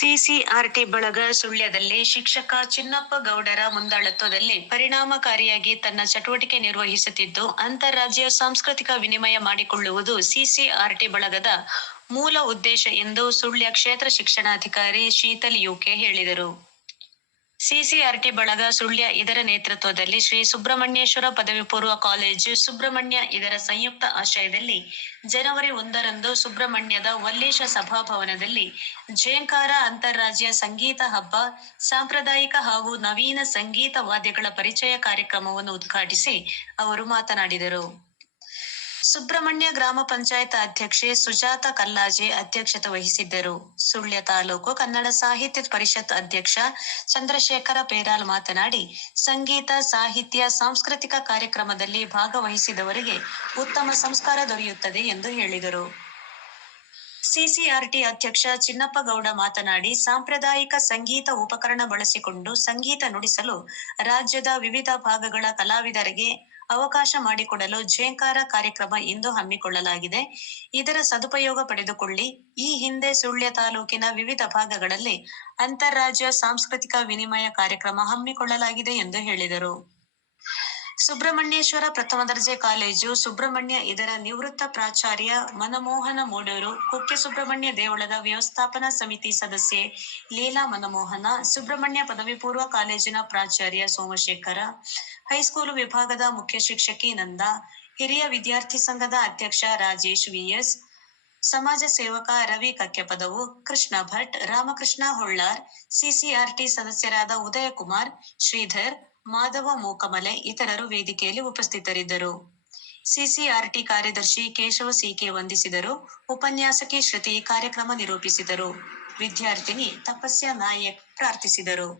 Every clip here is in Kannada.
ಸಿಸಿಆರ್ಟಿ ಬಳಗ ಸುಳ್ಯದಲ್ಲಿ ಶಿಕ್ಷಕ ಚಿನ್ನಪ್ಪ ಗೌಡರ ಮುಂದಾಳತ್ವದಲ್ಲಿ ಪರಿಣಾಮಕಾರಿಯಾಗಿ ತನ್ನ ಚಟುವಟಿಕೆ ನಿರ್ವಹಿಸುತ್ತಿದ್ದು, ಅಂತಾರಾಜ್ಯ ಸಾಂಸ್ಕೃತಿಕ ವಿನಿಮಯ ಮಾಡಿಕೊಳ್ಳುವುದು ಸಿಸಿಆರ್ಟಿ ಬಳಗದ ಮೂಲ ಉದ್ದೇಶ ಎಂದು ಸುಳ್ಯ ಕ್ಷೇತ್ರ ಶಿಕ್ಷಣಾಧಿಕಾರಿ ಶೀತಲ್ ಯುಕೆ ಹೇಳಿದರು. ಸಿಸಿಆರ್ಟಿ ಬಳಗ ಸುಳ್ಯ ಇದರ ನೇತೃತ್ವದಲ್ಲಿ ಶ್ರೀ ಸುಬ್ರಹ್ಮಣ್ಯೇಶ್ವರ ಪದವಿ ಪೂರ್ವ ಕಾಲೇಜು ಸುಬ್ರಹ್ಮಣ್ಯ ಇದರ ಸಂಯುಕ್ತ ಆಶ್ರಯದಲ್ಲಿ ಜನವರಿ 1ರಂದು ಸುಬ್ರಹ್ಮಣ್ಯದ ವಲ್ಲೇಶ ಸಭಾಭವನದಲ್ಲಿ ಝೇಂಕಾರ ಅಂತಾರಾಜ್ಯ ಸಂಗೀತ ಹಬ್ಬ, ಸಾಂಪ್ರದಾಯಿಕ ಹಾಗೂ ನವೀನ ಸಂಗೀತ ವಾದ್ಯಗಳ ಪರಿಚಯ ಕಾರ್ಯಕ್ರಮವನ್ನು ಉದ್ಘಾಟಿಸಿ ಅವರು ಮಾತನಾಡಿದರು. ಸುಬ್ರಹ್ಮಣ್ಯ ಗ್ರಾಮ ಪಂಚಾಯತ್ ಅಧ್ಯಕ್ಷೆ ಸುಜಾತ ಕಲ್ಲಾಜೆ ಅಧ್ಯಕ್ಷತೆ ವಹಿಸಿದ್ದರು. ಸುಳ್ಯ ತಾಲೂಕು ಕನ್ನಡ ಸಾಹಿತ್ಯ ಪರಿಷತ್ ಅಧ್ಯಕ್ಷ ಚಂದ್ರಶೇಖರ ಪೇರಾಲ್ ಮಾತನಾಡಿ, ಸಂಗೀತ, ಸಾಹಿತ್ಯ, ಸಾಂಸ್ಕೃತಿಕ ಕಾರ್ಯಕ್ರಮದಲ್ಲಿ ಭಾಗವಹಿಸಿದವರಿಗೆ ಉತ್ತಮ ಸಂಸ್ಕಾರ ದೊರೆಯುತ್ತದೆ ಎಂದು ಹೇಳಿದರು. ಸಿಸಿಆರ್ಟಿ ಅಧ್ಯಕ್ಷ ಚಿನ್ನಪ್ಪಗೌಡ ಮಾತನಾಡಿ, ಸಾಂಪ್ರದಾಯಿಕ ಸಂಗೀತ ಉಪಕರಣ ಬಳಸಿಕೊಂಡು ಸಂಗೀತ ನುಡಿಸಲು ರಾಜ್ಯದ ವಿವಿಧ ಭಾಗಗಳ ಕಲಾವಿದರಿಗೆ ಅವಕಾಶ ಮಾಡಿಕೊಡಲು ಝೇಂಕಾರ ಕಾರ್ಯಕ್ರಮ ಇಂದು ಹಮ್ಮಿಕೊಳ್ಳಲಾಗಿದೆ. ಇದರ ಸದುಪಯೋಗ ಪಡೆದುಕೊಳ್ಳಿ. ಈ ಹಿಂದೆ ಸುಳ್ಯ ತಾಲೂಕಿನ ವಿವಿಧ ಭಾಗಗಳಲ್ಲಿ ಅಂತಾರಾಜ್ಯ ಸಾಂಸ್ಕೃತಿಕ ವಿನಿಮಯ ಕಾರ್ಯಕ್ರಮ ಹಮ್ಮಿಕೊಳ್ಳಲಾಗಿದೆ ಎಂದು ಹೇಳಿದರು. ಸುಬ್ರಹ್ಮಣ್ಯೇಶ್ವರ ಪ್ರಥಮ ದರ್ಜೆ ಕಾಲೇಜು ಸುಬ್ರಹ್ಮಣ್ಯ ಇದರ ನಿವೃತ್ತ ಪ್ರಾಚಾರ್ಯ ಮನಮೋಹನ ಮೂಡೂರು, ಕುಕ್ಕೆ ಸುಬ್ರಹ್ಮಣ್ಯ ದೇವಳದ ವ್ಯವಸ್ಥಾಪನಾ ಸಮಿತಿ ಸದಸ್ಯೆ ಲೀಲಾ ಮನಮೋಹನ, ಸುಬ್ರಹ್ಮಣ್ಯ ಪದವಿ ಪೂರ್ವ ಕಾಲೇಜಿನ ಪ್ರಾಚಾರ್ಯ ಸೋಮಶೇಖರ, ಹೈಸ್ಕೂಲು ವಿಭಾಗದ ಮುಖ್ಯ ಶಿಕ್ಷಕಿ ನಂದಾ, ಹಿರಿಯ ವಿದ್ಯಾರ್ಥಿ ಸಂಘದ ಅಧ್ಯಕ್ಷ ರಾಜೇಶ್ ವಿಎಸ್, ಸಮಾಜ ಸೇವಕ ರವಿ ಕಕ್ಕೆಪದವು, ಕೃಷ್ಣ ಭಟ್, ರಾಮಕೃಷ್ಣ ಹೊಳ್ಳಾರ್, ಸಿಸಿಆರ್ಟಿ ಸದಸ್ಯರಾದ ಉದಯಕುಮಾರ್, ಶ್ರೀಧರ್, ಮಾಧವ ಮೂಕಮಲೆ ಇತರರು ವೇದಿಕೆಯಲ್ಲಿ ಉಪಸ್ಥಿತರಿದ್ದರು. ಸಿಸಿಆರ್ಟಿ ಕಾರ್ಯದರ್ಶಿ ಕೇಶವ ಸಿಕೆ ವಂದಿಸಿದರು. ಉಪನ್ಯಾಸಕಿ ಶ್ರುತಿ ಕಾರ್ಯಕ್ರಮ ನಿರೂಪಿಸಿದರು. ವಿದ್ಯಾರ್ಥಿನಿ ತಪಸ್ಯ ನಾಯಕ್ ಪ್ರಾರ್ಥಿಸಿದರು.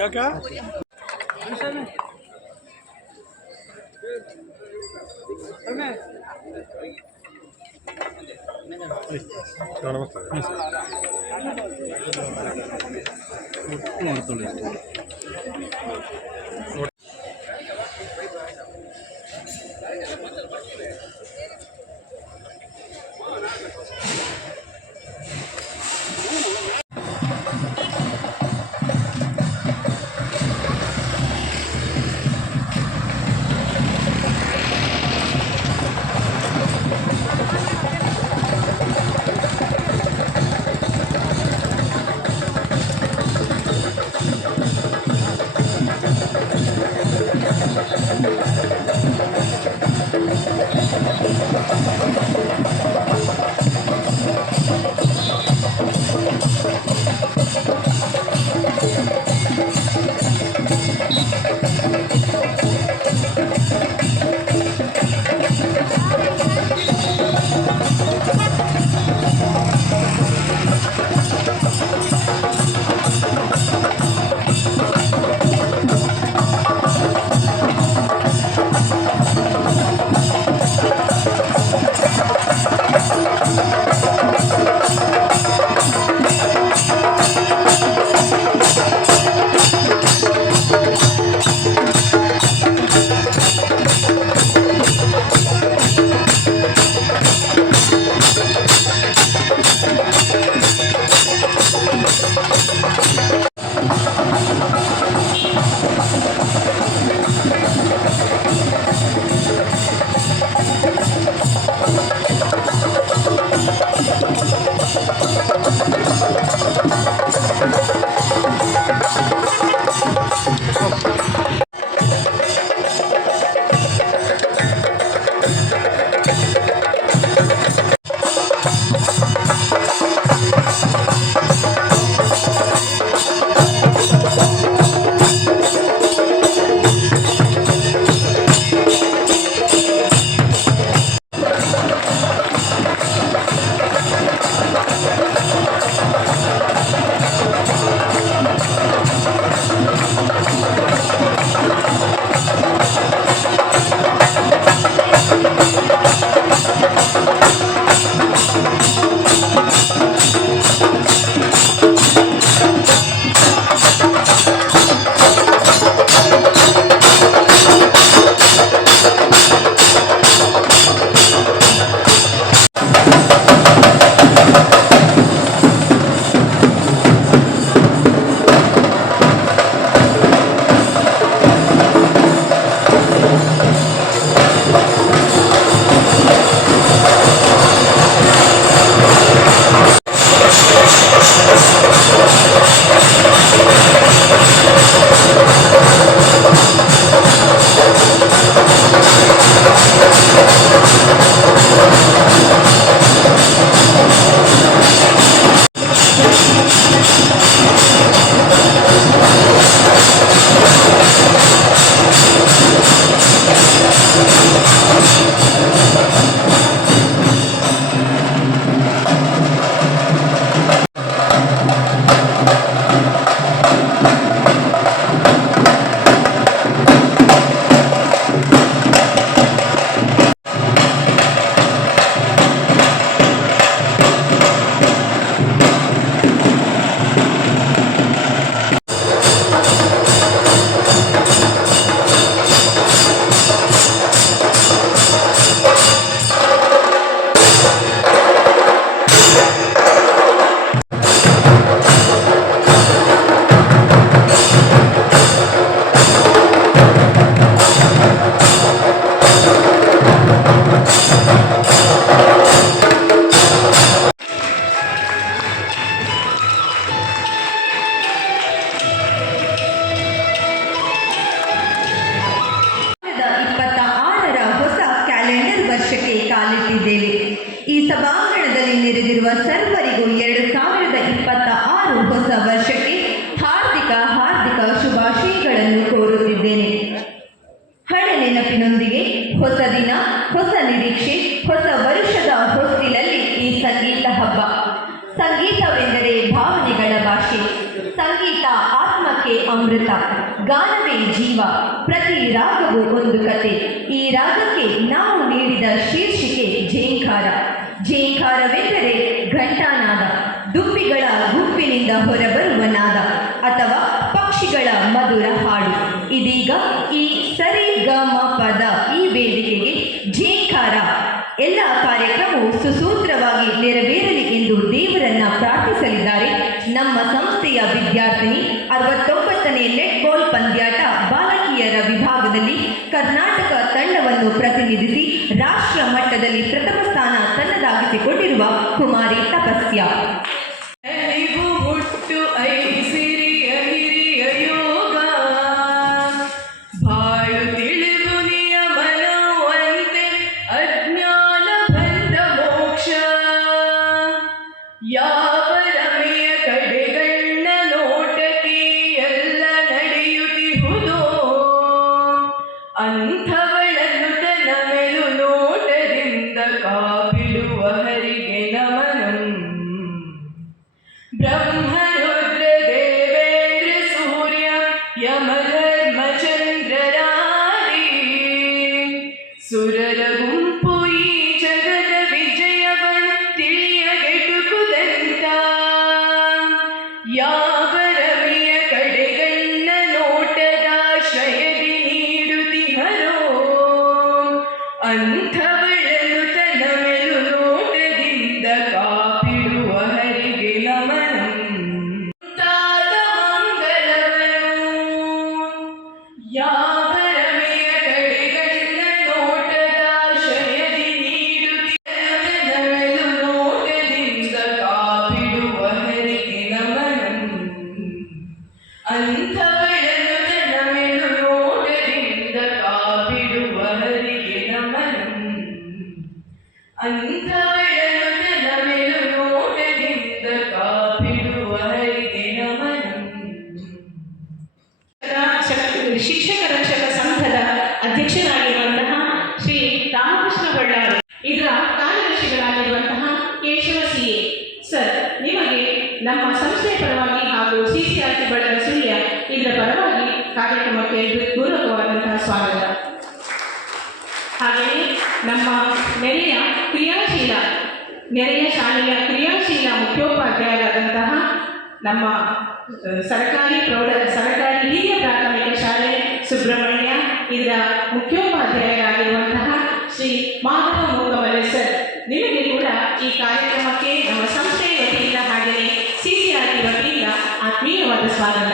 ಯಾಕ ಸರ್ವರಿಗೂ 2026 ಹೊಸ ವರ್ಷಕ್ಕೆ ಹಾರ್ದಿಕ ಶುಭಾಶಯಗಳನ್ನು ಕೋರುತ್ತಿದ್ದೇನೆ. ಹಳೆ ನೆನಪಿನೊಂದಿಗೆ ಹೊಸ ದಿನ, ಹೊಸ ನಿರೀಕ್ಷೆ, ಹೊಸ ವರುಷದ ಹೊಸ್ತಿಲಲ್ಲಿ ಈ ಸಂಗೀತ ಹಬ್ಬ. ಸಂಗೀತವೆಂದರೆ ಭಾವನೆಗಳ ಭಾಷೆ. ಸಂಗೀತ ಆತ್ಮಕ್ಕೆ ಅಮೃತ, ಗಾನವೇ ಜೀವ. ಪ್ರತಿ ರಾಗವು ಒಂದು ಕತೆ. ಈ ರಾಗಕ್ಕೆ ನಾವು ನೀಡಿದ ಶೀರ್ಷಿಕೆ ಝೇಂಕಾರ. ಝೇಂಕಾರವೆಂದರೆ ಘಂಟಾನಾದ, ದುಂಬಿಗಳ ಗುಂಪಿನಿಂದ ಹೊರಬರುವ ನಾದ ಅಥವಾ ಪಕ್ಷಿಗಳ ಮಧುರ ಹಾಡು. ಇದೀಗ ಈ ಸರಿ ಗ ಮ ಪದ ಈ ವೇದಿಕೆಗೆ ಝೇಂಕಾರ. ಎಲ್ಲ ಕಾರ್ಯಕ್ರಮವು ಸುಸೂತ್ರವಾಗಿ ನೆರವೇರಲಿ ಎಂದು ದೇವರನ್ನ ಪ್ರಾರ್ಥಿಸಲಿದ್ದಾರೆ ನಮ್ಮ ಸಂಸ್ಥೆಯ ವಿದ್ಯಾರ್ಥಿನಿ. 69ನೇ ನೆಟ್ಬಾಲ್ ಪಂದ್ಯಾಟ ಬಾಲಕಿಯರ ವಿಭಾಗದಲ್ಲಿ ಕರ್ನಾಟಕ ತಂಡವನ್ನು ಪ್ರತಿನಿಧಿಸಿ ರಾಷ್ಟ್ರ ಮಟ್ಟದಲ್ಲಿ ಪ್ರಥಮ ಸ್ಥಾನ ತನ್ನದಾಗಿಸಿಕೊಂಡಿರುವ ಕುಮಾರಿ ತಪಸ್ಯ. ಅಂಥವಳನ್ನು ತನ್ನ ಮೇಲು ನೋಟದಿಂದ ಕಾಪಿಡುವ ಹರಿಗೆ ನಮನಂ. ಬ್ರಹ್ಮರುದ್ರ ದೇವೇಂದ್ರ ಸೂರ್ಯ ಯಮಧರ್ಮ ಚಂದ್ರರಾದಿ ಸುರರ ಗುಂಪು ಈ ಜಗದ ವಿಜಯವನ್ನು ತಿಳಿಯಗೆಟುಕುದಂತ. ಯಾವ ರವಿಯ ಕಡೆಗಣ್ಣ ನೋಟದಾಶ್ರಯದಿ ನೀಡುತ್ತಿಹರೋ ಅಂಥವಳನ್ನು ತನ್ನ ಮೇಲು ನೋಟದಿಂದ ಕಾಪಿಡುವ ಹರಿಗೆ ನಮನಂ. ತಾದ ಮಂಗಲವನು ಯಾವ ರವಿಯ ಕಡೆಗಣ್ಣ ನೋಟದಾಶ್ರಯದಿ ನೀಡುತ್ತಿಹರೋ ತನ್ನ ಮೇಲು ನೋಟದಿಂದ ಕಾಪಿಡುವ ಹರಿಗೆ ನಮನಂ. ಅಂಥವಳನ್ನು ತನ್ನ ಮೇಲು ನೋಟದಿಂದ ಕಾಪಿಡುವ ಹರಿಗೆ ನಮನಂ. ಅಂಥವಳನ್ನು ತನ್ನ ಮೇಲು ನೋಟದಿಂದ ಕಾಪಿಡುವ ಹರಿಗೆ ನಮನಂ. ಶಿಕ್ಷಕ ರಕ್ಷಕ ಸಂಘದ ಅಧ್ಯಕ್ಷರಾಗಿರುವಂತಹ ಶ್ರೀ ರಾಮಕೃಷ್ಣ ಬಳ್ಳಾರಿ, ಇದರ ಕಾರ್ಯದರ್ಶಿಗಳಾಗಿರುವಂತಹ ಕೇಶವ CA ಸರ್, ನಿಮಗೆ ನಮ್ಮ ಸಂಸ್ಥೆಯ ಪರವಾಗಿ ಹಾಗೂ CCRC ಬಳಗ ಸುಳ್ಯ ಇದರ ಪರವಾಗಿ ಕಾರ್ಯಕ್ರಮಕ್ಕೆ ಪೂರ್ವಕವಾದಂತಹ ಸ್ವಾಗತ. ಹಾಗೆಯೇ ನಮ್ಮ ನೆರೆಯ ಶಾಲೆಯ ಕ್ರಿಯಾಶೀಲ ಮುಖ್ಯೋಪಾಧ್ಯಾಯರಾದಂತಹ ನಮ್ಮ ಸರ್ಕಾರಿ ಹಿರಿಯ ಪ್ರಾಥಮಿಕ ಶಾಲೆ ಸುಬ್ರಹ್ಮಣ್ಯ ಇದರ ಮುಖ್ಯೋಪಾಧ್ಯಾಯರಾಗಿರುವಂತಹ ಶ್ರೀ ಮಾಧವ ಮೂಗಮಲೆ ಸರ್, ನಿಮಗೆ ಕೂಡ ಈ ಕಾರ್ಯಕ್ರಮಕ್ಕೆ ನಮ್ಮ ಸಂಸ್ಥೆಯ ವತಿಯಿಂದ ಹಾಗೆಯೇ CCRT ವತಿಯಿಂದ ಆತ್ಮೀಯವಾದ ಸ್ವಾಗತ.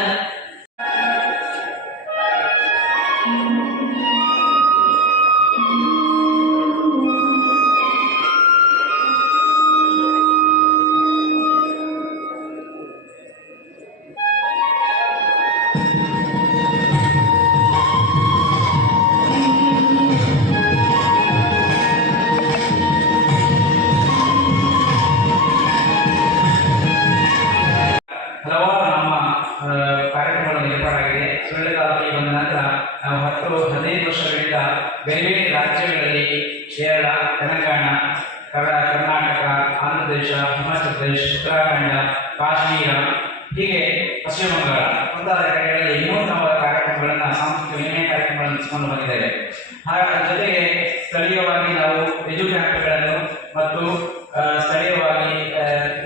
ಹಲವಾರು ನಮ್ಮ ಕಾರ್ಯಕ್ರಮಗಳು ಏರ್ಪಾಡಾಗಿದೆ. ಸುಳ್ಯ ತಾಲೂಕಿಗೆ ಬಂದ ನಂತರ ನಾವು 10-15 ವರ್ಷಗಳಿಂದ ಬೇರೆ ಬೇರೆ ರಾಜ್ಯಗಳಲ್ಲಿ ಕೇರಳ, ತೆಲಂಗಾಣ, ಕರ್ನಾಟಕ, ಆಂಧ್ರ ಪ್ರದೇಶ, ಹಿಮಾಚಲ ಪ್ರದೇಶ, ಉತ್ತರಾಖಂಡ, ಕಾಶ್ಮೀರ, ಹೀಗೆ ಪಶ್ಚಿಮ ಬಂಗಾಳ ಮುಂತಾದ ಕಡೆಗಳಲ್ಲಿ ಇನ್ನೂ ನಮ್ಮ ಕಾರ್ಯಕ್ರಮಗಳನ್ನು, ಸಾಂಸ್ಕೃತಿಕ ವಿನಿಮಯ ಕಾರ್ಯಕ್ರಮಗಳನ್ನು ನಡೆಸಿಕೊಂಡು ಬಂದಿದ್ದೇವೆ. ಅದರ ಜೊತೆಗೆ ಸ್ಥಳೀಯವಾಗಿ ನಾವು ಎಜು ಕ್ಯಾಂಪ್ಗಳನ್ನು ಮತ್ತು ಸ್ಥಳೀಯವಾಗಿ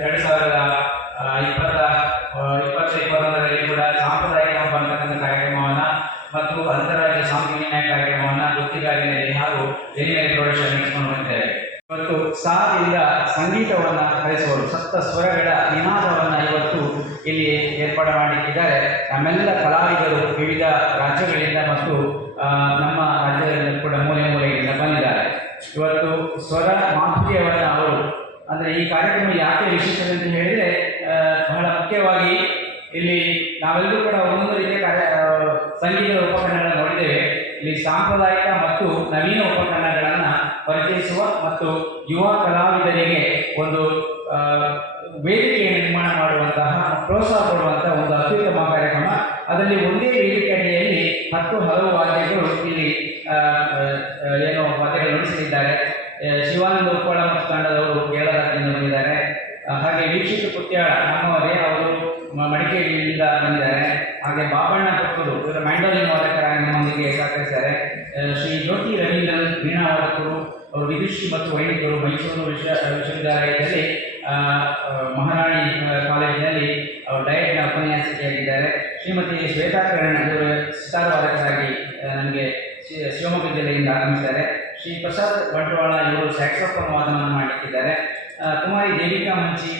2020-21ರಲ್ಲಿ ಕೂಡ ಸಾಂಪ್ರದಾಯಿಕ ಹಬ್ಬ ಅಂತಕ್ಕಂಥ ಕಾರ್ಯಕ್ರಮವನ್ನು ಮತ್ತು ಅಂತಾರಾಜ್ಯ ಸಾಂಸ್ಕೃತಿಕ ವಿನಿಮಯ ಕಾರ್ಯಕ್ರಮವನ್ನು ಗುತ್ತಿಗಾರಿನಲ್ಲಿ ಹಾಗೂ ಎಲಿಮೆಲೆ ಪ್ರೌಢಶಾಲೆ ನಡೆಸಿಕೊಂಡು ಬಂದಿದ್ದೇವೆ. ಇವತ್ತು ಸಾದಿಂದ ಸಂಗೀತವನ್ನು ಹರಿಸುವರು, ಸಪ್ತ ಸ್ವರಗಳ ನಿನಾದವನ್ನು ಇವತ್ತು ಇಲ್ಲಿ ಏರ್ಪಾಡು ಮಾಡಲಿಕ್ಕಿದ್ದಾರೆ. ನಮ್ಮೆಲ್ಲ ಕಲಾವಿದರು ವಿವಿಧ ರಾಜ್ಯಗಳಿಂದ ಮತ್ತು ನಮ್ಮ ರಾಜ್ಯದಿಂದ ಕೂಡ ಮೂಲೆ ಮೂಲೆಗಳಿಂದ ಬಂದಿದ್ದಾರೆ. ಇವತ್ತು ಸ್ವರ ಮಾಧುರ್ಯವನ್ನು ಅವರು ಅಂದರೆ ಈ ಕಾರ್ಯಕ್ರಮ ಯಾಕೆ ವಿಶೇಷತೆ ಅಂತ ಹೇಳಿದರೆ, ಬಹಳ ಮುಖ್ಯವಾಗಿ ಇಲ್ಲಿ ನಾವೆಲ್ಲರೂ ಕೂಡ ಒಂದೊಂದು ರೀತಿಯ ಸಂಗೀತದ ಉಪಕರಣಗಳನ್ನು ನೋಡಿದ್ದೇವೆ. ಇಲ್ಲಿ ಸಾಂಪ್ರದಾಯಿಕ ಮತ್ತು ನವೀನ ಉಪಕರಣಗಳನ್ನು ಪರಿಚಯಿಸುವ ಮತ್ತು ಯುವ ಕಲಾವಿದರಿಗೆ ಒಂದು ವೇದಿಕೆಯನ್ನು ನಿರ್ಮಾಣ ಮಾಡುವಂತಹ ಪ್ರೋತ್ಸಾಹ ಕೊಡುವಂತಹ ಒಂದು ಅತ್ಯುತ್ತಮ ಕಾರ್ಯಕ್ರಮ. ಅದರಲ್ಲಿ ಒಂದೇ ವೇದಿಕೆ ಅಡಿಯಲ್ಲಿ ಹಲವು ವಾದ್ಯಗಳು ಇಲ್ಲಿ ಏನು ವಾದ್ಯಗಳು ನುಡಿಸಲಿದ್ದಾರೆ. ಶಿವಾನಂದ ಉಪ್ಪಳ ಮತ್ತು ತಂಡದವರು ಕೇರಳದಿಂದ ಬಂದಿದ್ದಾರೆ. ಹಾಗೆ ವೀಕ್ಷಿತ ಪುತ್ಯಾಳ ನಮ್ಮವರೇ, ಅವರು ಮಡಿಕೇರಿಯಿಂದ ಬಂದಿದ್ದಾರೆ. ಹಾಗೆ ಬಾಬಣ್ಣ ಕೊಟ್ಟೂರು ಇವರ ಮ್ಯಾಂಡೋಲಿನ್ ವಾದಕರಾಗಿ ನಮ್ಮೊಂದಿಗೆ ಸಹಕರಿಸಿದ್ದಾರೆ. ಶ್ರೀ ಜ್ಯೋತಿ ರವೀಂದ್ರನ್ ವೀಣಾ ವಾದಕರು, ಅವರು ವಿದುಷಿ ಮತ್ತು ವೈದಿಕರು, ಮೈಸೂರು ವಿಶ್ವವಿದ್ಯಾಲಯದಲ್ಲಿ ಮಹಾರಾಣಿ ಕಾಲೇಜಿನಲ್ಲಿ ಅವರು ಡಯಟ್ನ ಉಪನ್ಯಾಸಕಿಯಾಗಿದ್ದಾರೆ. ಶ್ರೀಮತಿ ಶ್ವೇತಾ ಕಿರಣ್ ಇವರು ಸಿತಾರ್ ವಾದಕರಾಗಿ ನಮಗೆ ಶಿವಮೊಗ್ಗ ಜಿಲ್ಲೆಯಿಂದ ಆಗಮಿಸಿದ್ದಾರೆ. ಶ್ರೀ ಪ್ರಸಾದ್ ಬಂಟ್ವಾಳ ಇವರು ಸ್ಯಾಕ್ಸೋಫೋನ್ ವಾದನವನ್ನು ಮಾಡುತ್ತಿದ್ದಾರೆ. ಕುಮಾರಿ ದೇವಿಕಾ ಮಂಚಿ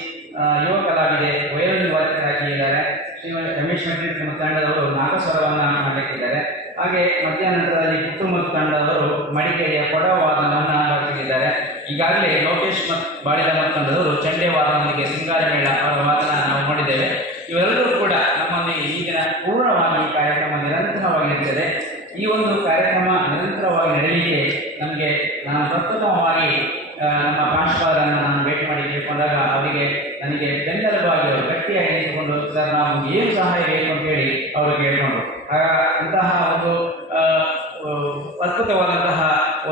ಯುವ ಕಲಾವಿದೆ, ವಯೋಲಿನ್ ವಾದಕರಾಗಿ ಇದ್ದಾರೆ. ಶ್ರೀಮತಿ ರಮೇಶ್ ಮೆಟ್ರಿಕ್ ಮತ್ತು ತಂಡದವರು ನಾಗಸ್ವರವನ್ನು ಮಾಡಲಿಕ್ಕಿದ್ದಾರೆ. ಹಾಗೆ ಮಧ್ಯಾಹ್ನದಲ್ಲಿ ಪುತ್ತೂರು ಮತ್ತು ತಂಡದವರು ಮಡಿಕೇರಿಯ ಕೊಡವ ವಾದನವನ್ನು ಬಳಸಲಿದ್ದಾರೆ. ಈಗಾಗಲೇ ಲೋಕೇಶ್ ಮತ್ತು ಬಾಳಿದ ಮತ್ತು ತಂಡದವರು ಚಂಡೆ ವಾದನದೊಂದಿಗೆ ಸಿಂಗಾರ ಮೇಳ ಅವರ ವಾದನ ನಾವು ನೋಡಿದ್ದೇವೆ. ಇವೆಲ್ಲರೂ ಕೂಡ ನಮ್ಮೊಂದಿಗೆ ಈಗಿನ ಪೂರ್ಣವಾಗಿ ಕಾರ್ಯಕ್ರಮ ನಿರಂತರವಾಗಿ ನಡೀತದೆ. ಈ ಒಂದು ಕಾರ್ಯಕ್ರಮ ನಿರಂತರವಾಗಿ ನಡೆಯಲಿಕ್ಕೆ ನಾನು ಪ್ರಪ್ರಥಮವಾಗಿ ನಮ್ಮ ಪ್ರಾಂಶುಪಾಲರನ್ನು ನಾನು ಭೇಟಿ ಮಾಡಿ ಕೇಳಿಕೊಂಡಾಗ ಅವರಿಗೆ ನನಗೆ ಬೆಂಬಲವಾಗಿ ಅವರು ಗಟ್ಟಿಯಾಗಿ ನಿಂತುಕೊಂಡು, ಸರ್ ನಾವು ಏನು ಸಹಾಯ ಬೇಕು ಅಂತೇಳಿ ಅವರು ಕೇಳಿಕೊಂಡ್ರು. ಅಂತಹ ಒಂದು ಅದ್ಭುತವಾದಂತಹ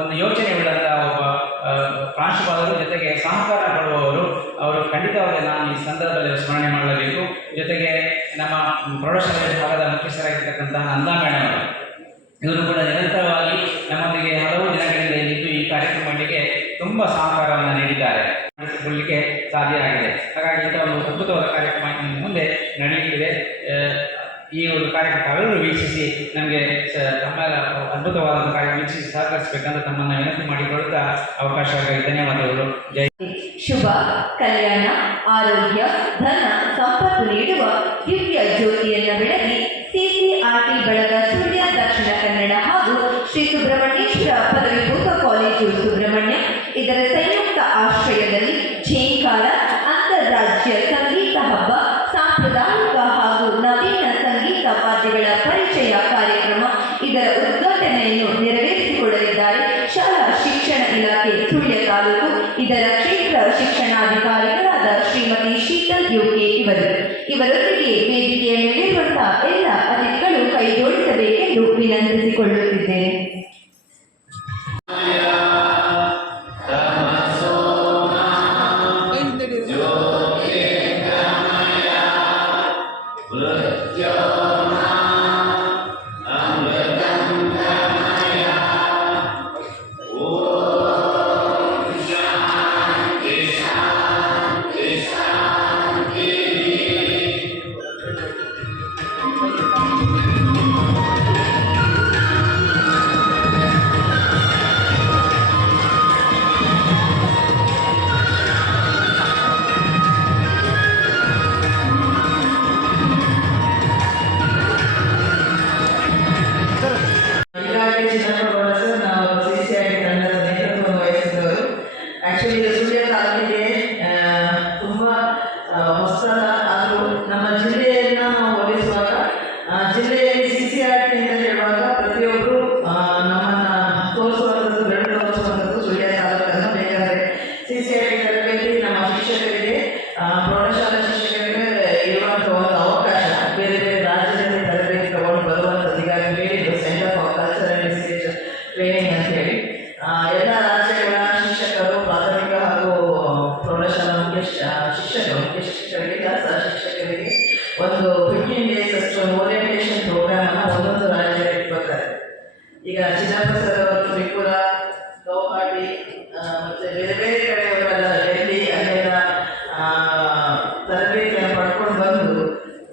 ಒಂದು ಯೋಚನೆ ಉಳ್ಳಂತಹ ಒಬ್ಬ ಪ್ರಾಂಶುಪಾಲರು, ಜೊತೆಗೆ ಸಹಕಾರ ಕೊಡುವವರು, ಅವರು ಖಂಡಿತವಾಗಿ ನಾನು ಈ ಸಂದರ್ಭದಲ್ಲಿ ಸ್ಮರಣೆ ಮಾಡಲೇಬೇಕು. ಜೊತೆಗೆ ನಮ್ಮ ಪ್ರೌಢಶಾಲೆ ವಿಭಾಗದ ಮುಖ್ಯಸ್ಥರಾಗಿರ್ತಕ್ಕಂತಹ ನಂದಾ ಮೇಡಮ್ ಅವರು, ಇವರು ಕೂಡ ನಿರಂತರವಾಗಿ ನಮ್ಮೊಂದಿಗೆ ಹಲವು ದಿನಗಳಿಂದ ಇದ್ದು ಈ ಕಾರ್ಯಕ್ರಮಗಳಿಗೆ ತುಂಬ ಸಹಕಾರವನ್ನು ನೀಡಿದ್ದಾರೆ, ನಡೆಸಿಕೊಳ್ಳಲಿಕ್ಕೆ ಸಾಧ್ಯ ಆಗಿದೆ. ಹಾಗಾಗಿ ಇಂಥ ಒಂದು ಅದ್ಭುತವಾದ ಕಾರ್ಯಕ್ರಮ ಮುಂದೆ ನಡೆಯುತ್ತಿದೆ. ಈ ಒಂದು ಕಾರ್ಯಕ್ರಮ ತಾವೆಲ್ಲರೂ ವೀಕ್ಷಿಸಿ ನಮಗೆ ತಮ್ಮ ಅದ್ಭುತವಾದ ಕಾರ್ಯಕ್ರಮ ವೀಕ್ಷಿಸಿ ಸಹಕರಿಸಬೇಕಂತ ತಮ್ಮನ್ನು ವಿನಂತಿ ಮಾಡಿಕೊಳ್ಳುತ್ತಾ ಅವಕಾಶಕ್ಕಾಗಿ ಧನ್ಯವಾದಗಳು. ಜೈ ಶುಭ ಕಲ್ಯಾಣ, ಆರೋಗ್ಯ, ಧನ, ಸಂಪತ್ತು ನೀಡುವ ದಿವ್ಯ ಜ್ಯೋತಿಯನ್ನು ಬೆಳಗಿ ಸಿಸಿಆರ್ಟಿ ಬಳಗ ಸುಳ್ಯ ದಕ್ಷಿಣ ಕನ್ನಡ ಹಾಗೂ ಶ್ರೀ ಸುಬ್ರಹ್ಮಣ್ಯೇಶ್ವರ ಪದವಿ ಪೂರ್ವ ಕಾಲೇಜು ಸುಬ್ರಹ್ಮಣ್ಯ ಇದರ ಸಂಯುಕ್ತ ಆಶ್ರಯದಲ್ಲಿ ಝೇಂಕಾರ ಅಂತಾರಾಜ್ಯ ಸಂಗೀತ ಹಬ್ಬ, ಸಾಂಪ್ರದಾಯಿಕ ಹಾಗೂ ನವೀನ ಸಂಗೀತ ವಾದ್ಯಗಳ ಪರಿಚಯ ಕಾರ್ಯಕ್ರಮ ಇದರ ಉದ್ಘಾಟನೆಯನ್ನು ನೆರವೇರಿಸಿಕೊಳ್ಳಲಿದ್ದಾರೆ ಶಾಲಾ ಶಿಕ್ಷಣ ಇಲಾಖೆ ಸುಳ್ಯ ತಾಲೂಕು ಇದರ ಕ್ಷೇತ್ರ ಶಿಕ್ಷಣಾಧಿಕಾರಿಗಳಾದ ಶ್ರೀಮತಿ ಶೀತಲ್ ಯುಕೆ ಇವರೊಂದಿಗೆ ವೇದಿಕೆಯ ಮೇಲಿರುವಂತಹ ಎಲ್ಲ ಅತಿಥಿಗಳು ಕೈ ಜೋಡಿಸಬೇಕೆಂದು ವಿನಂತಿಸಿಕೊಳ್ಳುತ್ತಿದ್ದೇನೆ. ಒಂದು 15 days ಅಷ್ಟು ಓರಿಯಂಟೇಷನ್ ಪ್ರೋಗ್ರಾಮ್ ಅನ್ನು ಒಂದೊಂದು ರಾಜ್ಯದಲ್ಲಿ ಇಟ್ಕೊಳ್ತಾರೆ. ಈಗ ಚಿನ್ನಪ್ಪ ಸರ್ ಅವರು ತ್ರಿಪುರ, ಗೌಹಾಟಿ ಮತ್ತೆ ಬೇರೆ ಬೇರೆ ಕಡೆಯವರೆಲ್ಲ ಡೆಲ್ಲಿ ಅಲ್ಲೆಲ್ಲ ತರಬೇತಿಯನ್ನು ಪಡ್ಕೊಂಡು ಬಂದು